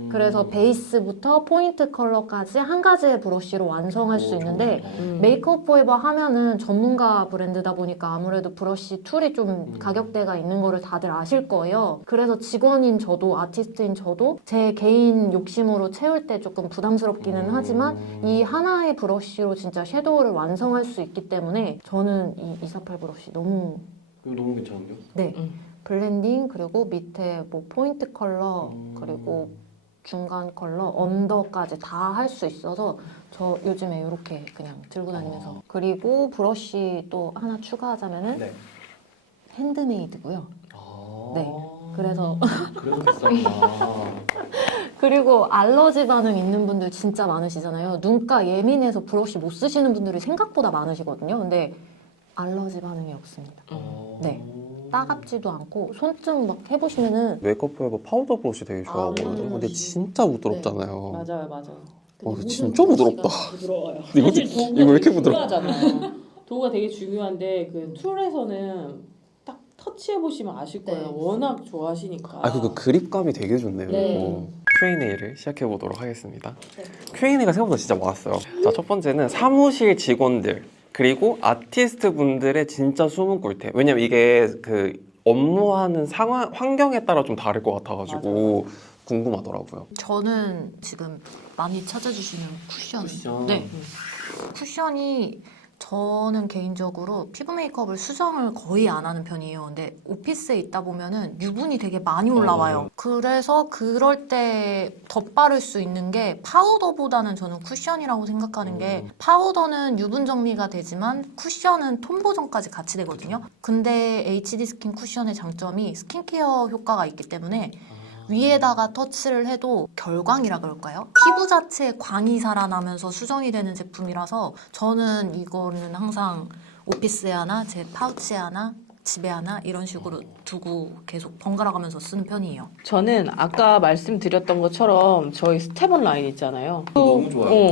그래서 베이스부터 포인트 컬러까지 한 가지의 브러쉬로 완성할 수 있는데 메이크업 포에버 하면은 전문가 브랜드다 보니까 아무래도 브러쉬 툴이 좀 가격대가 있는 거를 다들 아실 거예요. 그래서 직원인 저도 아티스트인 저도 제 개인 욕심으로 채울 때 조금 부담스럽기는 하지만 이 하나의 브러쉬로 진짜 섀도우를 완성할 수 있기 때문에 저는 이 248 브러쉬 너무 이거 너무 괜찮은데요? 네. 블렌딩 그리고 밑에 뭐 포인트 컬러 그리고 중간 컬러 언더까지 다 할 수 있어서 저 요즘에 이렇게 그냥 들고 다니면서 그리고 브러쉬 또 하나 추가하자면은 네. 핸드메이드고요. 네. 그래서 그래서 비싸구나. 그리고 알러지 반응 있는 분들 진짜 많으시잖아요. 눈가 예민해서 브러쉬 못 쓰시는 분들이 생각보다 많으시거든요. 근데 알러지 반응이 없습니다. 네. 따갑지도 않고 손등 막 해보시면은 메이크업 포에버 파우더 브러쉬 되게 좋아하거든요. 근데 진짜 부드럽잖아요. 맞아요. 진짜 부드럽다. 부드러워요. 이거 사실 이거 도구가 왜 이렇게 되게 부드러워? 중요하잖아요. 도구가 되게 중요한데 그 툴에서는 딱 터치해 보시면 아실 거예요. 네. 워낙 좋아하시니까. 아, 그리고 그립감이 되게 좋네요. 네. Q&A를 시작해 보도록 하겠습니다. 네. Q&A가 생각보다 진짜 많았어요. 자, 첫 번째는 사무실 직원들 그리고 아티스트 분들의 진짜 숨은 꿀템. 왜냐면 이게 그 업무하는 상황 환경에 따라 좀 다를 것 같아가지고 궁금하더라고요. 저는 지금 많이 찾아주시는 쿠션. 네. 쿠션이 저는 개인적으로 피부 메이크업을 수정을 거의 안 하는 편이에요. 근데 오피스에 있다 보면은 유분이 되게 많이 올라와요. 그래서 그럴 때 덧바를 수 있는 게 파우더보다는 저는 쿠션이라고 생각하는 게 파우더는 유분 정리가 되지만 쿠션은 톤 보정까지 같이 되거든요. 근데 HD 스킨 쿠션의 장점이 스킨케어 효과가 있기 때문에 위에다가 터치를 해도 결광이라 그럴까요? 피부 자체에 광이 살아나면서 수정이 되는 제품이라서 저는 이거는 항상 오피스에 하나, 제 파우치에 하나, 집에 하나 이런 식으로 두고 계속 번갈아 가면서 쓰는 편이에요. 저는 아까 말씀드렸던 것처럼 저희 스텝온 라인 있잖아요. 너무 좋아요.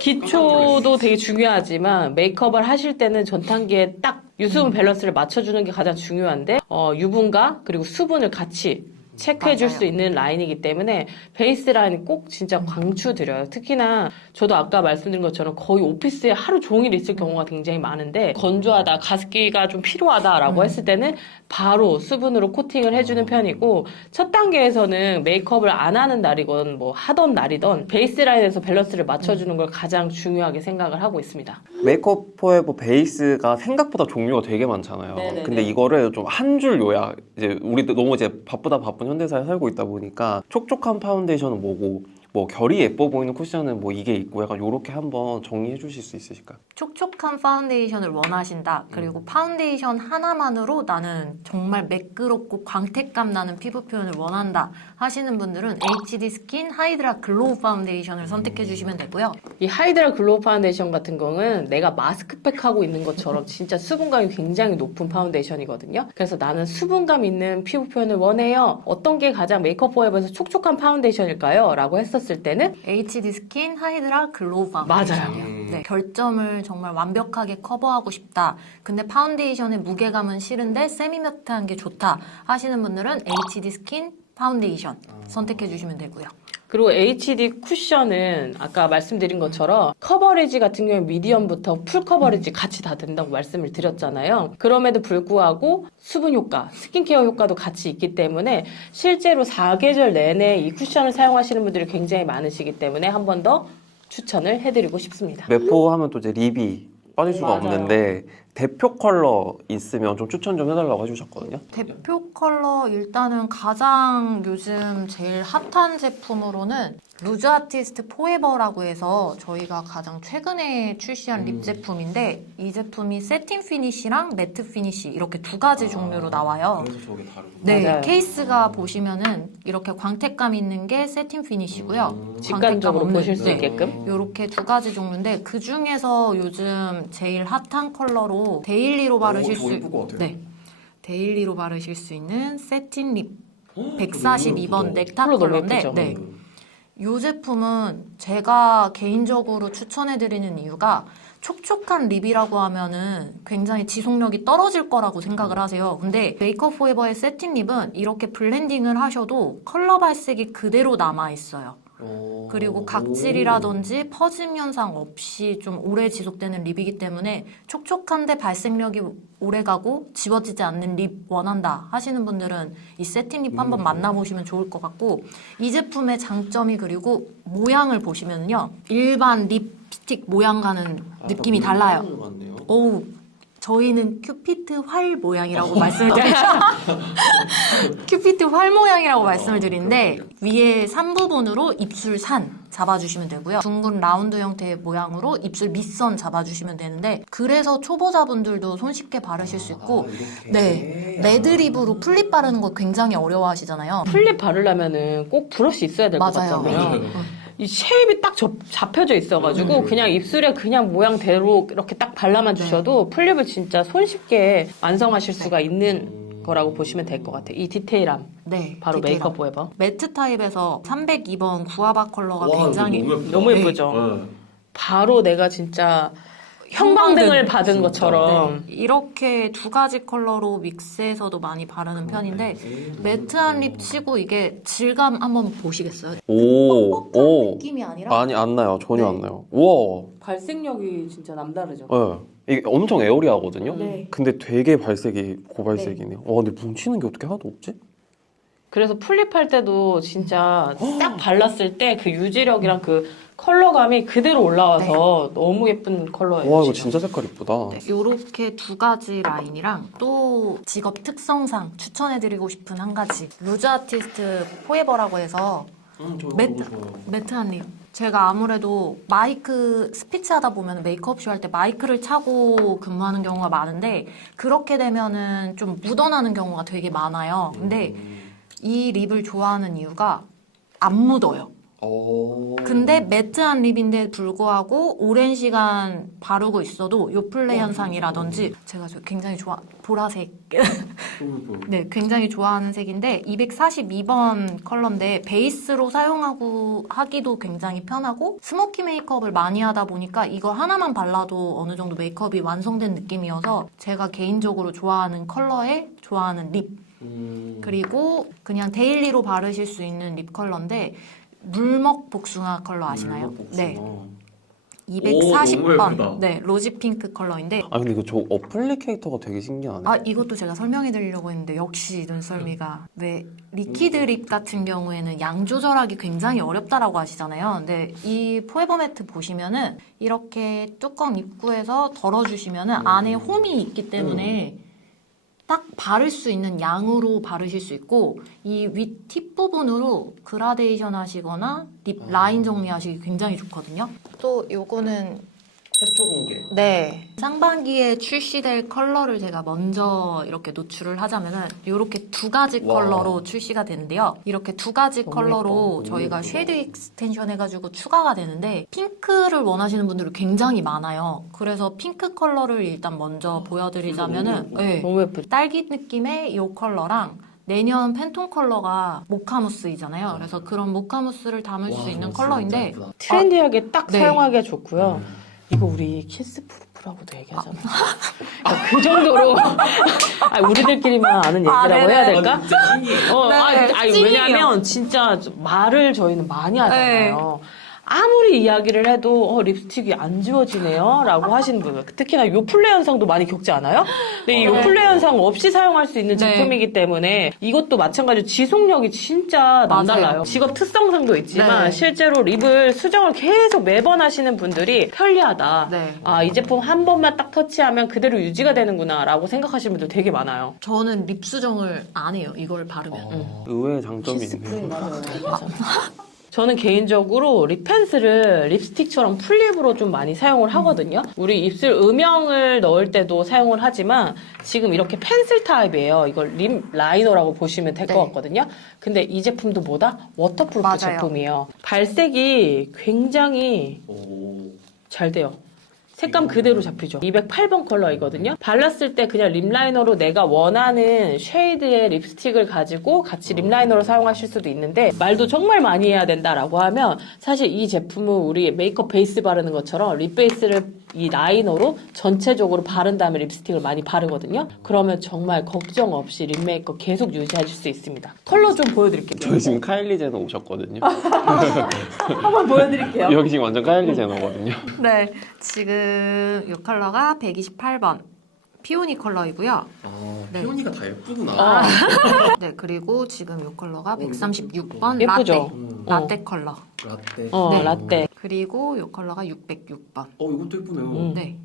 기초도 되게 중요하지만 메이크업을 하실 때는 전단기에 딱 유수분 밸런스를 맞춰주는 게 가장 중요한데 유분과 그리고 수분을 같이 체크해 줄 수 맞아요. 있는 라인이기 때문에 베이스 라인이 꼭 진짜 강추드려요. 특히나 저도 아까 말씀드린 것처럼 거의 오피스에 하루 종일 있을 경우가 굉장히 많은데 건조하다, 가습기가 좀 필요하다라고 했을 때는 바로 수분으로 코팅을 해주는 편이고 첫 단계에서는 메이크업을 안 하는 날이건 뭐 하던 날이던 베이스 라인에서 밸런스를 맞춰주는 걸 가장 중요하게 생각을 하고 있습니다. 메이크업 포에버 베이스가 생각보다 종류가 되게 많잖아요. 네네네. 근데 이거를 좀 한 줄 요약, 이제 우리도 너무 이제 바쁜 현대사에 살고 있다 보니까 촉촉한 파운데이션은 뭐고, 뭐 결이 예뻐 보이는 쿠션은 뭐 이게 있고 약간 요렇게 한번 정리해 주실 수 있으실까요? 촉촉한 파운데이션을 원하신다. 그리고 파운데이션 하나만으로 나는 정말 매끄럽고 광택감 나는 피부 표현을 원한다 하시는 분들은 HD 스킨 하이드라 글로우 파운데이션을 선택해 주시면 되고요. 이 하이드라 글로우 파운데이션 같은 경우는 내가 마스크팩 하고 있는 것처럼 진짜 수분감이 굉장히 높은 파운데이션이거든요. 그래서 나는 수분감 있는 피부 표현을 원해요. 어떤 게 가장 메이크업 포에버에서 촉촉한 파운데이션일까요? 라고 했었을 때는 HD 스킨 하이드라 글로우 파운데이션이에요. 네, 결점을 정말 완벽하게 커버하고 싶다. 근데 파운데이션의 무게감은 싫은데 세미매트한 게 좋다 하시는 분들은 HD 스킨 파운데이션 선택해 주시면 되고요. 그리고 HD 쿠션은 아까 말씀드린 것처럼 커버리지 같은 경우에 미디엄부터 풀 커버리지 같이 다 된다고 말씀을 드렸잖아요. 그럼에도 불구하고 수분 효과, 스킨케어 효과도 같이 있기 때문에 실제로 4계절 내내 이 쿠션을 사용하시는 분들이 굉장히 많으시기 때문에 한 번 더 추천을 해드리고 싶습니다. 메포하면 또 이제 립이 빠질 수가 맞아요. 없는데 대표 컬러 있으면 좀 추천 좀 해달라고 해주셨거든요. 대표 컬러 일단은 가장 요즘 제일 핫한 제품으로는 루즈 아티스트 포에버라고 해서 저희가 가장 최근에 출시한 립 제품인데 이 제품이 세틴 피니쉬랑 매트 피니쉬 이렇게 두 가지 종류로 나와요. 그래서 저게 다르구나. 네, 맞아요. 케이스가 보시면은 이렇게 광택감 있는 게 세틴 피니쉬고요. 직관적으로 보실 수 네. 있게끔. 이렇게 두 가지 종류인데 그 중에서 요즘 제일 핫한 컬러로 데일리로 바르실 수 네. 데일리로 바르실 수 있는 세틴 립 142번 넥타 컬러 너무 컬러인데 예쁘죠? 네. 이 제품은 제가 개인적으로 추천해드리는 이유가 촉촉한 립이라고 하면은 굉장히 지속력이 떨어질 거라고 생각을 하세요. 근데 메이크업 포에버의 세틴 립은 이렇게 블렌딩을 하셔도 컬러 발색이 그대로 남아있어요. 그리고 각질이라든지 퍼짐 현상 없이 좀 오래 지속되는 립이기 때문에 촉촉한데 발색력이 오래가고 지워지지 않는 립 원한다 하시는 분들은 이 세틴 립 한번 만나보시면 좋을 것 같고 이 제품의 장점이 그리고 모양을 보시면요 일반 립스틱 모양과는 느낌이 달라요. 어우 저희는 큐피트 활 모양이라고 말씀을 드리죠. 큐피트 활 모양이라고 말씀을 드리는데 위에 산 부분으로 입술 산 잡아주시면 되고요. 둥근 라운드 형태의 모양으로 입술 밑선 잡아주시면 되는데 그래서 초보자분들도 손쉽게 바르실 수 있고 네 레드립으로 풀립 바르는 거 굉장히 어려워하시잖아요. 풀립 바르려면은 꼭 브러쉬 있어야 될 것 맞아요. 같잖아요. 이 쉐입이 딱 잡혀져 있어가지고 그냥 입술에 그냥 모양대로 이렇게 딱 발라만 주셔도 플립을 진짜 손쉽게 완성하실 수가 있는 거라고 보시면 될 것 같아요. 이 디테일함. 네, 바로 디테일함. 메이크업 포에버. 매트 타입에서 302번 구아바 컬러가 와, 굉장히 이거 너무 예쁘다. 너무 네. 예쁘죠? 네. 바로 내가 진짜 형광등을 받은 진짜. 것처럼. 네, 이렇게 두 가지 컬러로 믹스해서도 많이 바르는 편인데 매트한 립 치고 이게 질감 한번 보시겠어요? 뻑뻑한 느낌이 아니라 아니 안 나요. 전혀 네. 안 나요. 우와. 발색력이 진짜 남다르죠. 네. 이게 엄청 에어리하거든요. 네. 근데 되게 발색이 고발색이네요. 와, 근데 뭉치는 게 어떻게 하나도 없지? 그래서 플립할 때도 진짜 딱 발랐을 때 그 유지력이랑 그 컬러감이 그대로 올라와서 너무 예쁜 컬러예요. 와, 이거 지금. 진짜 색깔 이쁘다. 네, 요렇게 두 가지 라인이랑 또 직업 특성상 추천해드리고 싶은 한 가지 루즈 아티스트 포에버라고 해서 매트, 매트한 립. 제가 아무래도 마이크 스피치 하다 보면 메이크업쇼 할 때 마이크를 차고 근무하는 경우가 많은데 그렇게 되면은 좀 묻어나는 경우가 되게 많아요. 근데 이 립을 좋아하는 이유가 안 묻어요. 근데 매트한 립인데 불구하고 오랜 시간 바르고 있어도 요플레 현상이라든지 제가 굉장히 보라색 네, 굉장히 좋아하는 색인데 242번 컬러인데 베이스로 하기도 굉장히 편하고 스모키 메이크업을 많이 하다 보니까 이거 하나만 발라도 어느 정도 메이크업이 완성된 느낌이어서 제가 개인적으로 좋아하는 컬러에 좋아하는 립 그리고 그냥 데일리로 바르실 수 있는 립 컬러인데 물먹 복숭아 컬러 아시나요? 네. 240번. 네, 로지 핑크 컬러인데 아, 근데 이거 저 어플리케이터가 되게 신기하네. 아, 이것도 제가 설명해 드리려고 했는데 역시 눈썰미가 왜 리퀴드 립 같은 경우에는 양 조절하기 굉장히 어렵다라고 하시잖아요. 근데 이 포에버 매트 보시면은 이렇게 뚜껑 입구에서 덜어주시면은 안에 홈이 있기 때문에 딱 바를 수 있는 양으로 바르실 수 있고 이 윗 팁 부분으로 그라데이션 하시거나 립 라인 정리하시기 굉장히 좋거든요. 또 요거는 최초 공개. 네. 상반기에 출시될 컬러를 제가 먼저 이렇게 노출을 하자면은 이렇게 두 가지 와. 컬러로 출시가 되는데요. 이렇게 두 가지 너무 컬러로 예뻐. 저희가 너무 예뻐. 쉐이드 익스텐션 해가지고 추가가 되는데 핑크를 원하시는 분들이 굉장히 많아요. 그래서 핑크 컬러를 일단 먼저 보여드리자면은 예뻐. 네. 너무 예쁘죠? 딸기 느낌의 이 컬러랑 내년 팬톤 컬러가 모카무스이잖아요. 그래서 그런 모카무스를 담을 수 있는 컬러인데 트렌디하게 딱 네. 사용하기가 좋고요. 이거 우리 키스 프루프라고도 얘기하잖아요. 그러니까 그 정도로 우리들끼리만 아는 얘기라고 네네. 해야 될까? 진짜 신기해. 네, 찐이에요. 왜냐면 진짜 말을 저희는 많이 하잖아요. 아무리 이야기를 해도 립스틱이 안 지워지네요 라고 하시는 분 특히나 요플레 현상도 많이 겪지 않아요? 근데 이 요플레 현상 없이 사용할 수 있는 네. 제품이기 때문에 이것도 마찬가지로 지속력이 진짜 남달라요. 맞아요. 직업 특성상도 있지만 네. 실제로 립을 수정을 계속 매번 하시는 분들이 편리하다. 네. 아, 이 제품 한 번만 딱 터치하면 그대로 유지가 되는구나 라고 생각하시는 분들 되게 많아요. 저는 립 수정을 안 해요. 이걸 바르면. 의외의 장점이 있네요. 저는 개인적으로 립펜슬을 립스틱처럼 풀립으로 좀 많이 사용을 하거든요. 우리 입술 음영을 넣을 때도 사용을 하지만 지금 이렇게 펜슬 타입이에요. 이걸 립 라이너라고 보시면 될 것 네. 같거든요. 근데 이 제품도 뭐다? 워터프루프 맞아요. 제품이에요. 발색이 굉장히 오. 잘 돼요. 색감 그대로 잡히죠. 208번 컬러이거든요. 발랐을 때 그냥 립라이너로 내가 원하는 쉐이드의 립스틱을 가지고 같이 립라이너로 사용하실 수도 있는데 말도 정말 많이 해야 된다라고 하면 사실 이 제품은 우리 메이크업 베이스 바르는 것처럼 립 베이스를 이 라이너로 전체적으로 바른 다음에 립스틱을 많이 바르거든요. 그러면 정말 걱정 없이 립 메이크업 계속 유지하실 수 있습니다. 컬러 좀 보여드릴게요. 저희 지금 카일리 제너 오셨거든요. 한번 보여드릴게요. 여기 지금 완전 카일리 제너거든요. 네, 지금 이 컬러가 128번 피오니 컬러이고요. 아, 네. 피오니가 다 예쁘구나. 네, 그리고 지금 이 컬러가 136번 예쁘죠? 라떼 컬러. 라떼. 네. 라떼. 그리고 이 컬러가 606번. 이것도 예쁘네요. 네.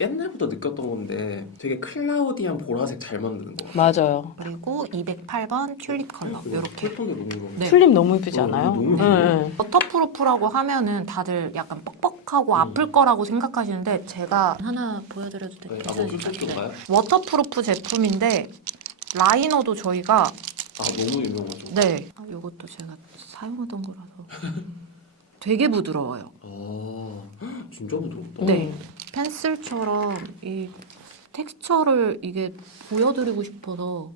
옛날부터 느꼈던 건데 되게 클라우디한 보라색 잘 만드는 거. 맞아요. 그리고 208번 튤립 컬러. 이렇게. 톤도 너무 좋아. 네. 튤립 너무 예쁘지 않아요? 너무 예뻐요. 네. 워터프루프라고 하면은 다들 약간 뻑뻑하고 아플 거라고 생각하시는데 제가 하나 보여드려도 네, 되겠어요? 이쪽인가요? 워터프루프 제품인데 라이너도 저희가 너무 유명하죠. 네. 이것도 제가 사용하던 거라서 되게 부드러워요. 진짜 부드럽다. 네. 펜슬처럼 이 텍스처를 이게 보여드리고 싶어서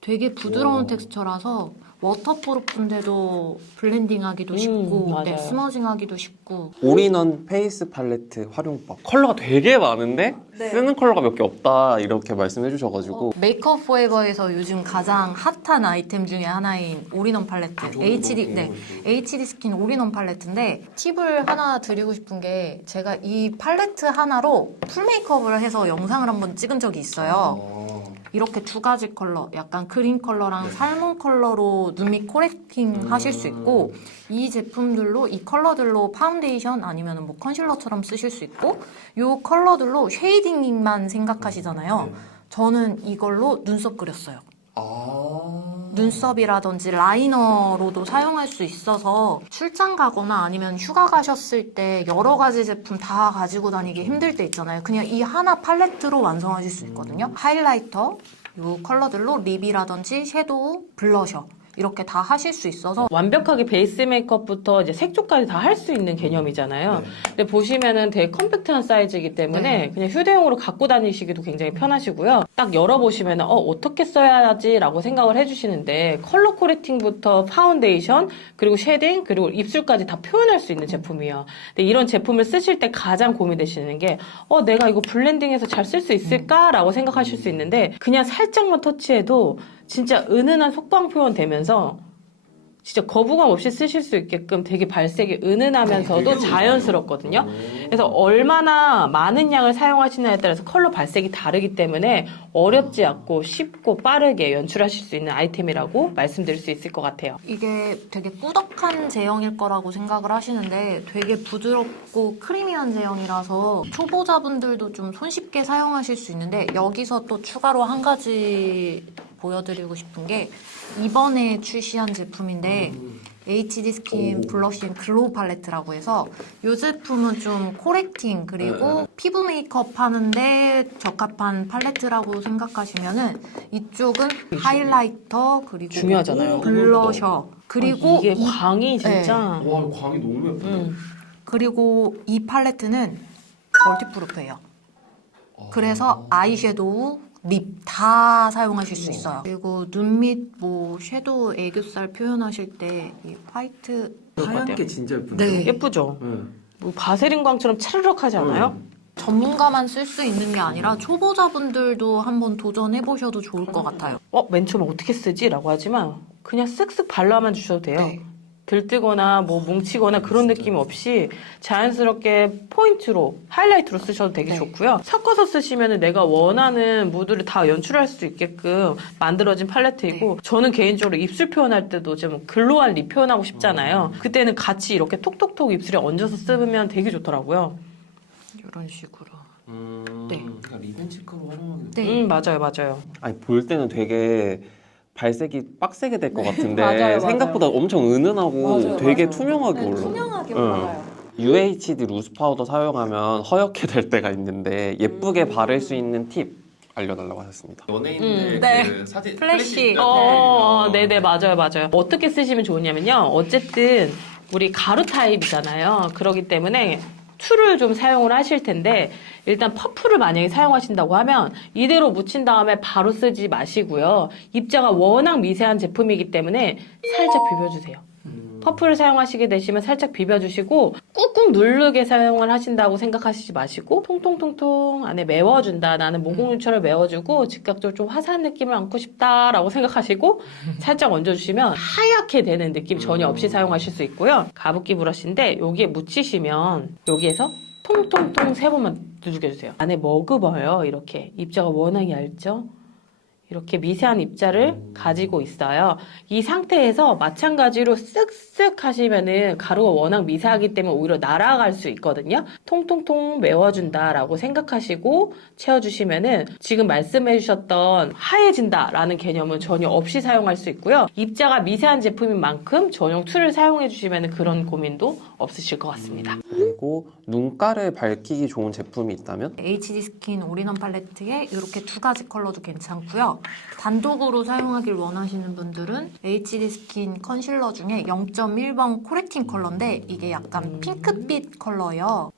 되게 부드러운 와. 텍스처라서 워터프루프인데도 블렌딩하기도 쉽고 맞아요. 네, 스머징하기도 쉽고 올인원 페이스 팔레트 활용법. 컬러가 되게 많은데 쓰는 컬러가 몇 개 없다 이렇게 말씀해 주셔가지고 메이크업 포에버에서 요즘 가장 핫한 아이템 중에 하나인 올인원 팔레트 HD 스킨 올인원 팔레트인데 팁을 하나 드리고 싶은 게 제가 이 팔레트 하나로 풀 메이크업을 해서 영상을 한번 찍은 적이 있어요. 이렇게 두 가지 컬러, 약간 그린 컬러랑 살몬 컬러로 눈밑 코렉팅 하실 수 있고 이 제품들로 이 컬러들로 파운데이션 아니면 뭐 컨실러처럼 쓰실 수 있고 이 컬러들로 쉐이딩만 생각하시잖아요. 저는 이걸로 눈썹 그렸어요. 눈썹이라든지 라이너로도 사용할 수 있어서 출장 가거나 아니면 휴가 가셨을 때 여러 가지 제품 다 가지고 다니기 힘들 때 있잖아요. 그냥 이 하나 팔레트로 완성하실 수 있거든요. 하이라이터, 이 컬러들로 립이라든지 섀도우, 블러셔 이렇게 다 하실 수 있어서 완벽하게 베이스 메이크업부터 이제 색조까지 다 할 수 있는 개념이잖아요. 근데 보시면은 되게 컴팩트한 사이즈이기 때문에 그냥 휴대용으로 갖고 다니시기도 굉장히 편하시고요. 딱 열어보시면은 어떻게 써야지라고 생각을 해주시는데 컬러 코렉팅부터 파운데이션 그리고 쉐딩 그리고 입술까지 다 표현할 수 있는 제품이에요. 근데 이런 제품을 쓰실 때 가장 고민되시는 게 내가 이거 블렌딩해서 잘 쓸 수 있을까라고 생각하실 수 있는데 그냥 살짝만 터치해도 진짜 은은한 속광 표현 되면서 진짜 거부감 없이 쓰실 수 있게끔 되게 발색이 은은하면서도 자연스럽거든요. 그래서 얼마나 많은 양을 사용하시냐에 따라서 컬러 발색이 다르기 때문에 어렵지 않고 쉽고 빠르게 연출하실 수 있는 아이템이라고 말씀드릴 수 있을 것 같아요. 이게 되게 꾸덕한 제형일 거라고 생각을 하시는데 되게 부드럽고 크리미한 제형이라서 초보자분들도 좀 손쉽게 사용하실 수 있는데 여기서 또 추가로 한 가지 보여드리고 싶은 게 이번에 출시한 제품인데 HD 스킨 블러쉬 앤 글로우 팔레트라고 해서 이 제품은 좀 코렉팅 그리고 피부 메이크업 하는데 적합한 팔레트라고 생각하시면은 이쪽은 하이라이터 그리고 중요하잖아요. 블러셔 그리고 이게 이- 광이 진짜 와, 이거 광이 너무 예쁘네. 그리고 이 팔레트는 멀티프루프예요. 그래서 아이섀도우, 립 다 사용하실 수 있어요. 그리고 눈밑 뭐 섀도우 애교살 표현하실 때 이 화이트 하얀 게 진짜 예쁜데. 네. 예쁘죠? 뭐 바세린 광처럼 차르륵 하지 않아요? 전문가만 쓸 수 있는 게 아니라 초보자분들도 한번 도전해 보셔도 좋을 것 같아요. 맨 처음에 어떻게 쓰지? 라고 하지만 그냥 쓱쓱 발라만 주셔도 돼요. 네. 들뜨거나 뭐 뭉치거나 그런 느낌 없이 자연스럽게 포인트로 하이라이트로 쓰셔도 되게 네. 좋고요. 섞어서 쓰시면 내가 원하는 무드를 다 연출할 수 있게끔 만들어진 팔레트이고 저는 개인적으로 입술 표현할 때도 좀 글로우한 립 표현하고 싶잖아요. 그때는 같이 이렇게 톡톡톡 입술에 얹어서 쓰면 되게 좋더라고요. 이런 식으로. 네. 그러니까 리벤치크로 활용하는. 네. 맞아요. 아니 볼 때는 되게 발색이 빡세게 될 것 같은데 맞아요. 생각보다 엄청 은은하고 맞아요, 되게 맞아요. 투명하게 올라요. 투명하게 응. 올라가요. UHD 루스 파우더 사용하면 허옇게 될 때가 있는데 예쁘게 바를 수 있는 팁 알려달라고 하셨습니다. 연예인들 네. 그 사진 플래시. 네네, 맞아요. 어떻게 쓰시면 좋으냐면요. 어쨌든 우리 가루 타입이잖아요. 그렇기 때문에 툴을 좀 사용을 하실 텐데 일단 퍼프를 만약에 사용하신다고 하면 이대로 묻힌 다음에 바로 쓰지 마시고요. 입자가 워낙 미세한 제품이기 때문에 살짝 비벼주세요. 퍼프를 사용하시게 되시면 살짝 비벼주시고 꾹꾹 누르게 사용을 하신다고 생각하시지 마시고 통통통통 안에 메워준다. 나는 모공유철을 메워주고 즉각적으로 좀 화사한 느낌을 안고 싶다라고 생각하시고 살짝 얹어주시면 하얗게 되는 느낌 전혀 없이 사용하실 수 있고요. 가습기 브러쉬인데 여기에 묻히시면 여기에서 통통통 3번만 두들겨주세요. 안에 머그버요. 이렇게 입자가 워낙 얇죠. 이렇게 미세한 입자를 가지고 있어요. 이 상태에서 마찬가지로 쓱쓱 하시면은 가루가 워낙 미세하기 때문에 오히려 날아갈 수 있거든요. 통통통 메워준다라고 생각하시고 채워주시면은 지금 말씀해주셨던 하얘진다라는 개념은 전혀 없이 사용할 수 있고요. 입자가 미세한 제품인 만큼 전용 툴을 사용해주시면 그런 고민도 없으실 것 같습니다. 그리고 눈가를 밝히기 좋은 제품이 있다면? HD 스킨 올인원 팔레트에 이렇게 두 가지 컬러도 괜찮고요. 단독으로 사용하길 원하시는 분들은 HD 스킨 컨실러 중에 0.1번 코렉팅 컬러인데 이게 약간 핑크빛 컬러예요.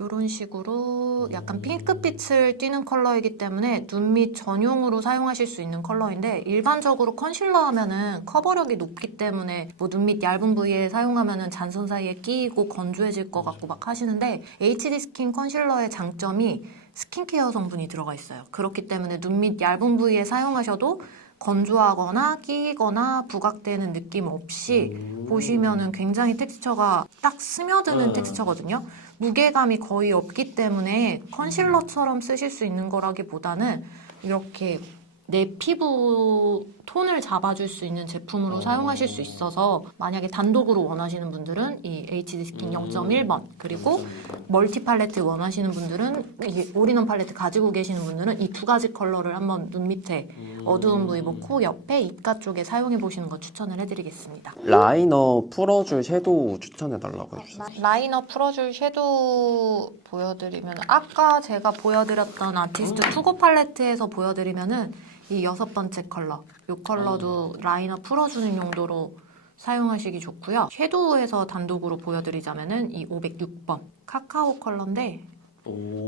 이런 식으로 약간 핑크빛을 띠는 컬러이기 때문에 눈 밑 전용으로 사용하실 수 있는 컬러인데 일반적으로 컨실러 하면은 커버력이 높기 때문에 뭐 눈 밑 얇은 부위에 사용하면은 잔선 사이에 끼이고 건조해질 것 같고 막 하시는데 HD 스킨 컨실러의 장점이 스킨케어 성분이 들어가 있어요. 그렇기 때문에 눈 밑 얇은 부위에 사용하셔도 건조하거나 끼거나 부각되는 느낌 없이 보시면은 굉장히 텍스처가 딱 스며드는 텍스처거든요. 무게감이 거의 없기 때문에 컨실러처럼 쓰실 수 있는 거라기보다는 이렇게 내 피부 톤을 잡아줄 수 있는 제품으로 사용하실 수 있어서 만약에 단독으로 원하시는 분들은 이 HD 스킨 0.1번 그리고 멀티 팔레트 원하시는 분들은 이 올인원 팔레트 가지고 계시는 분들은 이 두 가지 컬러를 한번 눈 밑에 어두운 부위 뭐 코 옆에 입가 쪽에 사용해 보시는 거 추천을 해드리겠습니다. 라이너 풀어줄 섀도우 추천해달라고 해주세요. 라이너 풀어줄 섀도우 보여드리면 아까 제가 보여드렸던 아티스트 투고 팔레트에서 보여드리면은 이 6번째 컬러 이 컬러도 라이너 풀어주는 용도로 사용하시기 좋고요. 섀도우에서 단독으로 보여드리자면은 이 506번 카카오 컬러인데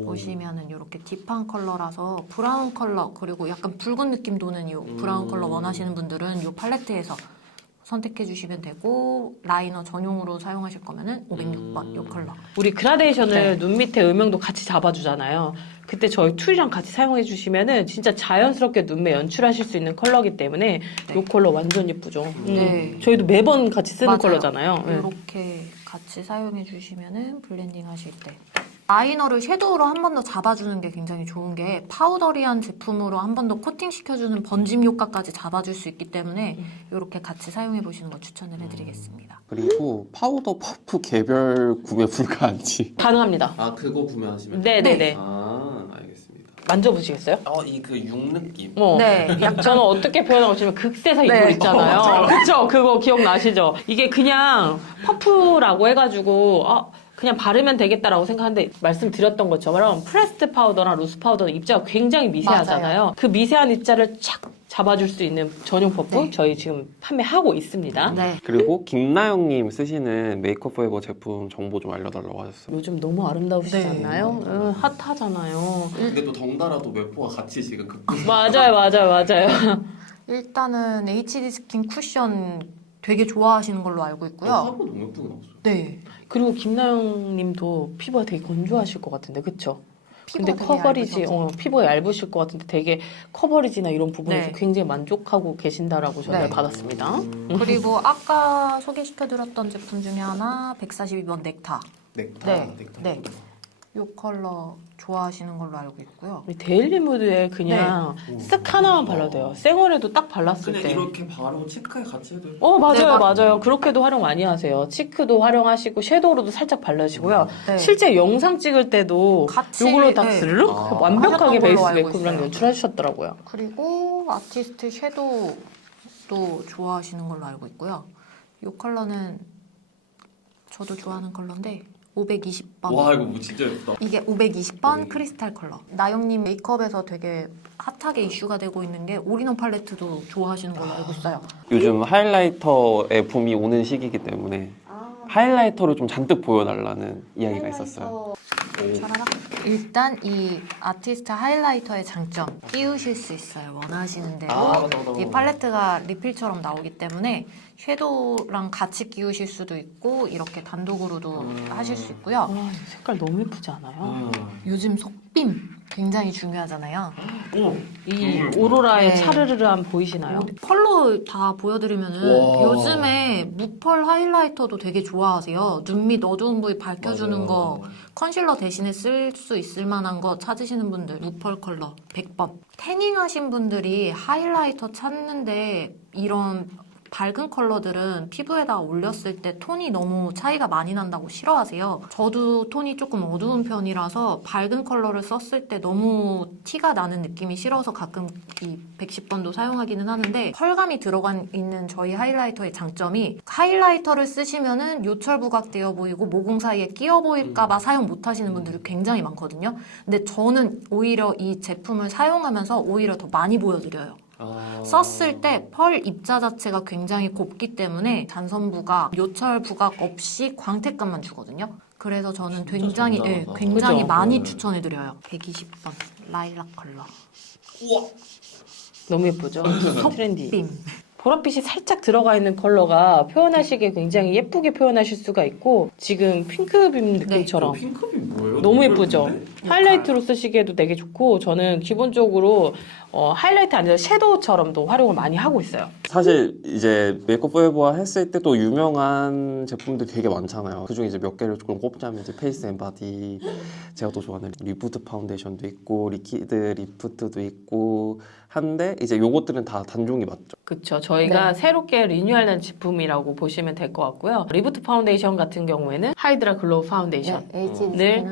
보시면은 이렇게 딥한 컬러라서 브라운 컬러 그리고 약간 붉은 느낌 도는 이 브라운 컬러 원하시는 분들은 이 팔레트에서 선택해 주시면 되고 라이너 전용으로 사용하실 거면은 506번 이 컬러. 우리 그라데이션을 네. 눈 밑에 음영도 같이 잡아주잖아요. 그때 저희 툴이랑 같이 사용해 주시면은 진짜 자연스럽게 눈매 연출하실 수 있는 컬러이기 때문에 네. 이 컬러 완전 예쁘죠. 네. 저희도 매번 같이 쓰는 맞아요. 컬러잖아요. 네. 이렇게 같이 사용해 주시면은 블렌딩 하실 때 라이너를 섀도우로 한 번 더 잡아주는 게 굉장히 좋은 게 파우더리한 제품으로 한 번 더 코팅 시켜주는 번짐 효과까지 잡아줄 수 있기 때문에 이렇게 같이 사용해 보시는 걸 추천을 해드리겠습니다. 그리고 파우더 퍼프 개별 구매 불가한지. 가능합니다. 아 그거 구매하시면 네네네. 아 알겠습니다. 만져보시겠어요? 이 그 육 느낌. 네. 저는 어떻게 표현하고 싶으면 극세사 네. 이불 있잖아요. 그쵸? 그거 기억나시죠? 이게 그냥 퍼프라고 해가지고, 그냥 바르면 되겠다라고 생각하는데 말씀드렸던 것처럼 프레스드 파우더나 루스 파우더는 입자가 굉장히 미세하잖아요. 맞아요. 그 미세한 입자를 착 잡아줄 수 있는 전용 퍼프 네. 저희 지금 판매하고 있습니다. 네. 그리고 김나영님 쓰시는 메이크업 포에버 제품 정보 좀 알려달라고 하셨어요. 요즘 너무 아름다우시지 네. 않나요? 핫하잖아요. 근데 또 덩달아 또 매포가 같이 지금 맞아요. 일단은 HD 스킨 쿠션 되게 좋아하시는 걸로 알고 있고요. 화보 너무 예쁘게 나왔어요. 네. 그리고 김나영 님도 피부가 되게 건조하실 것 같은데, 그쵸? 근데 피부가 되게 커버리지, 얇으셔서. 피부가 얇으실 것 같은데 되게 커버리지나 이런 부분에서 네. 굉장히 만족하고 계신다라고 전달 네. 받았습니다. 그리고 아까 소개시켜드렸던 제품 중에 하나 142번 넥타. 넥타. 네. 넥타. 네. 이 컬러 좋아하시는 걸로 알고 있고요. 우리 데일리 무드에 그냥 쓱 하나만 발라도 돼요. 생얼에도 딱 발랐을 그냥 때. 이렇게 바로 체크에 같이 해도 맞아요, 네, 맞아요. 그렇게도 활용 많이 하세요. 치크도 활용하시고 섀도우로도 살짝 바르시고요. 네. 실제 영상 찍을 때도 같이, 이걸로 딱 네. 스르륵 아. 완벽하게 하셨던 베이스 걸로 알고 메이크업이랑 있어요. 연출하셨더라고요. 그리고 아티스트 섀도우도 좋아하시는 걸로 알고 있고요. 이 컬러는 저도 좋아하는 컬러인데 520번. 와 이거 뭐 진짜 예쁘다. 이게 520번 크리스탈 컬러. 나영님 메이크업에서 되게 핫하게 이슈가 되고 있는 게 올인원 팔레트도 좋아하시는 걸로 알고 있어요. 요즘 하이라이터의 붐이 오는 시기이기 때문에 하이라이터를 좀 잔뜩 보여달라는 이야기가 있었어요. 차라락. 일단 이 아티스트 하이라이터의 장점 끼우실 수 있어요. 원하시는 대로. 맞다. 이 팔레트가 리필처럼 나오기 때문에 섀도우랑 같이 끼우실 수도 있고 이렇게 단독으로도 하실 수 있고요. 와, 이 색깔 너무 예쁘지 않아요? 요즘 속빔 굉장히 중요하잖아요. 이 오로라의 네. 차르르함 보이시나요? 펄로 다 보여드리면은 와. 요즘에 무펄 하이라이터도 되게 좋아하세요. 눈 밑 어두운 부위 밝혀주는 맞아요. 거 컨실러 대신에 쓸 수 있을 만한 거 찾으시는 분들 무펄 컬러 100번. 태닝 하신 분들이 하이라이터 찾는데 이런 밝은 컬러들은 피부에다 올렸을 때 톤이 너무 차이가 많이 난다고 싫어하세요. 저도 톤이 조금 어두운 편이라서 밝은 컬러를 썼을 때 너무 티가 나는 느낌이 싫어서 가끔 이 110번도 사용하기는 하는데, 펄감이 들어간 있는 저희 하이라이터의 장점이 하이라이터를 쓰시면은 요철 부각되어 보이고 모공 사이에 끼어 보일까봐 사용 못 하시는 분들이 굉장히 많거든요. 근데 저는 오히려 이 제품을 사용하면서 오히려 더 많이 보여드려요. 썼을 때 펄 입자 자체가 굉장히 곱기 때문에 잔선 부각, 요철 부각 없이 광택감만 주거든요. 그래서 저는 굉장히 굉장히 그죠? 많이 추천해드려요. 120번 라일락 컬러. 너무 예쁘죠? 트렌디. 빔. 보랏빛이 살짝 들어가 있는 컬러가 표현하시기에 굉장히 예쁘게 표현하실 수가 있고, 지금 핑크빔 느낌처럼 핑크비 뭐예요? 너무 예쁘죠? 예쁜데? 하이라이트로 쓰시기에도 되게 좋고, 저는 기본적으로 하이라이트 아니라 섀도우처럼도 활용을 많이 하고 있어요. 사실 이제 메이크업 포에버 했을 때 또 유명한 제품들 되게 많잖아요. 그중에 이제 몇 개를 조금 꼽자면 이제 페이스 앤 바디, 제가 또 좋아하는 리프트 파운데이션도 있고 리퀴드 리프트도 있고 한데, 이제 요것들은 다 단종이 맞죠. 그쵸. 저희가 네. 새롭게 리뉴얼한 제품이라고 보시면 될 것 같고요. 리부트 파운데이션 같은 경우에는 하이드라 글로우 파운데이션 네,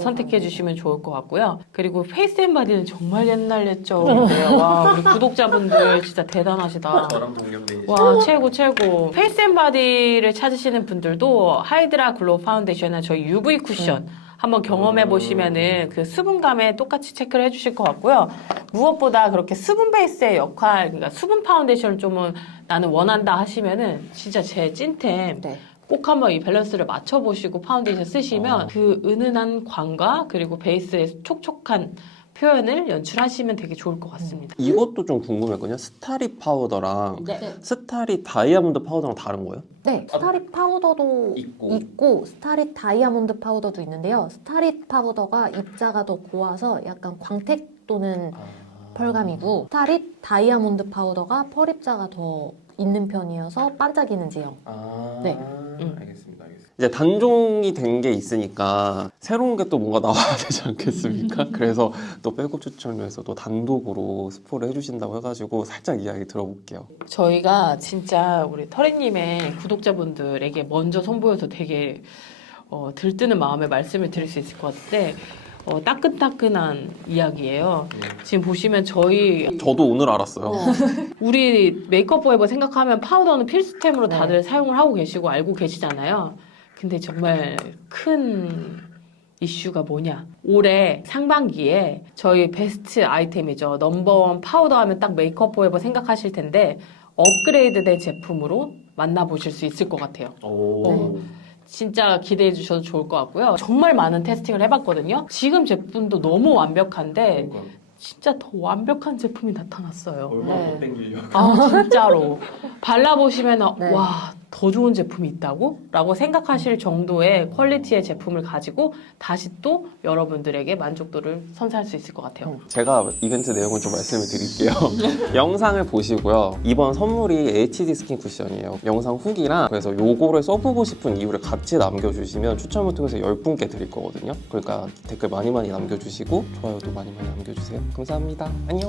선택해 주시면 좋을 것 같고요. 그리고 페이스 앤 바디는 정말 옛날 옛적인데요. 와, 우리 구독자분들 진짜 대단하시다. 저랑 동년배이시죠? 와, 최고 최고. 페이스 앤 바디를 찾으시는 분들도 하이드라 글로우 파운데이션은 저희 UV 쿠션 한번 경험해 보시면은 그 수분감에 똑같이 체크를 해주실 것 같고요. 무엇보다 그렇게 수분 베이스의 역할, 그러니까 수분 파운데이션을 좀 나는 원한다 하시면은 진짜 제 찐템 네. 꼭 한번 이 밸런스를 맞춰보시고 파운데이션 쓰시면 그 은은한 광과 그리고 베이스의 촉촉한 표현을 연출하시면 되게 좋을 것 같습니다. 이것도 좀 궁금했거든요. 스타립 파우더랑 네. 스타립 다이아몬드 파우더랑 다른 거예요? 네, 스타립 파우더도 있고 스타립 다이아몬드 파우더도 있는데요. 스타립 파우더가 입자가 더 고와서 약간 광택 또는 펄감이고, 스타립 다이아몬드 파우더가 펄 입자가 더 있는 편이어서 반짝이는 제형. 네. 알겠습니다. 이제 단종이 된 게 있으니까 새로운 게 또 뭔가 나와야 되지 않겠습니까? 그래서 또 백업 추천위에서 또 단독으로 스포를 해주신다고 해가지고 살짝 이야기 들어볼게요. 저희가 진짜 우리 터리님의 구독자분들에게 먼저 선보여서 되게 들뜨는 마음에 말씀을 드릴 수 있을 것 같은데, 따끈따끈한 이야기예요. 지금 보시면 저희 저도 오늘 알았어요. 우리 메이크업 포에버 생각하면 파우더는 필수템으로 네. 다들 사용을 하고 계시고 알고 계시잖아요. 근데 정말 큰 이슈가 뭐냐? 올해 상반기에 저희 베스트 아이템이죠. 넘버원 파우더 하면 딱 메이크업 포에버 생각하실 텐데 업그레이드된 제품으로 만나보실 수 있을 것 같아요. 오. 진짜 기대해 주셔도 좋을 것 같고요. 정말 많은 테스팅을 해봤거든요. 지금 제품도 너무 완벽한데 진짜 더 완벽한 제품이 나타났어요. 얼마나 네. 더 땡기려고. 아 진짜로 발라보시면 네. 와, 더 좋은 제품이 있다고? 라고 생각하실 정도의 퀄리티의 제품을 가지고 다시 또 여러분들에게 만족도를 선사할 수 있을 것 같아요. 제가 이벤트 내용을 좀 말씀을 드릴게요. 영상을 보시고요. 이번 선물이 HD 스킨 쿠션이에요. 영상 후기랑 그래서 요거를 써보고 싶은 이유를 같이 남겨주시면 추첨을 통해서 10분께 드릴 거거든요. 그러니까 댓글 많이 남겨주시고 좋아요도 많이 남겨주세요. 감사합니다. 안녕.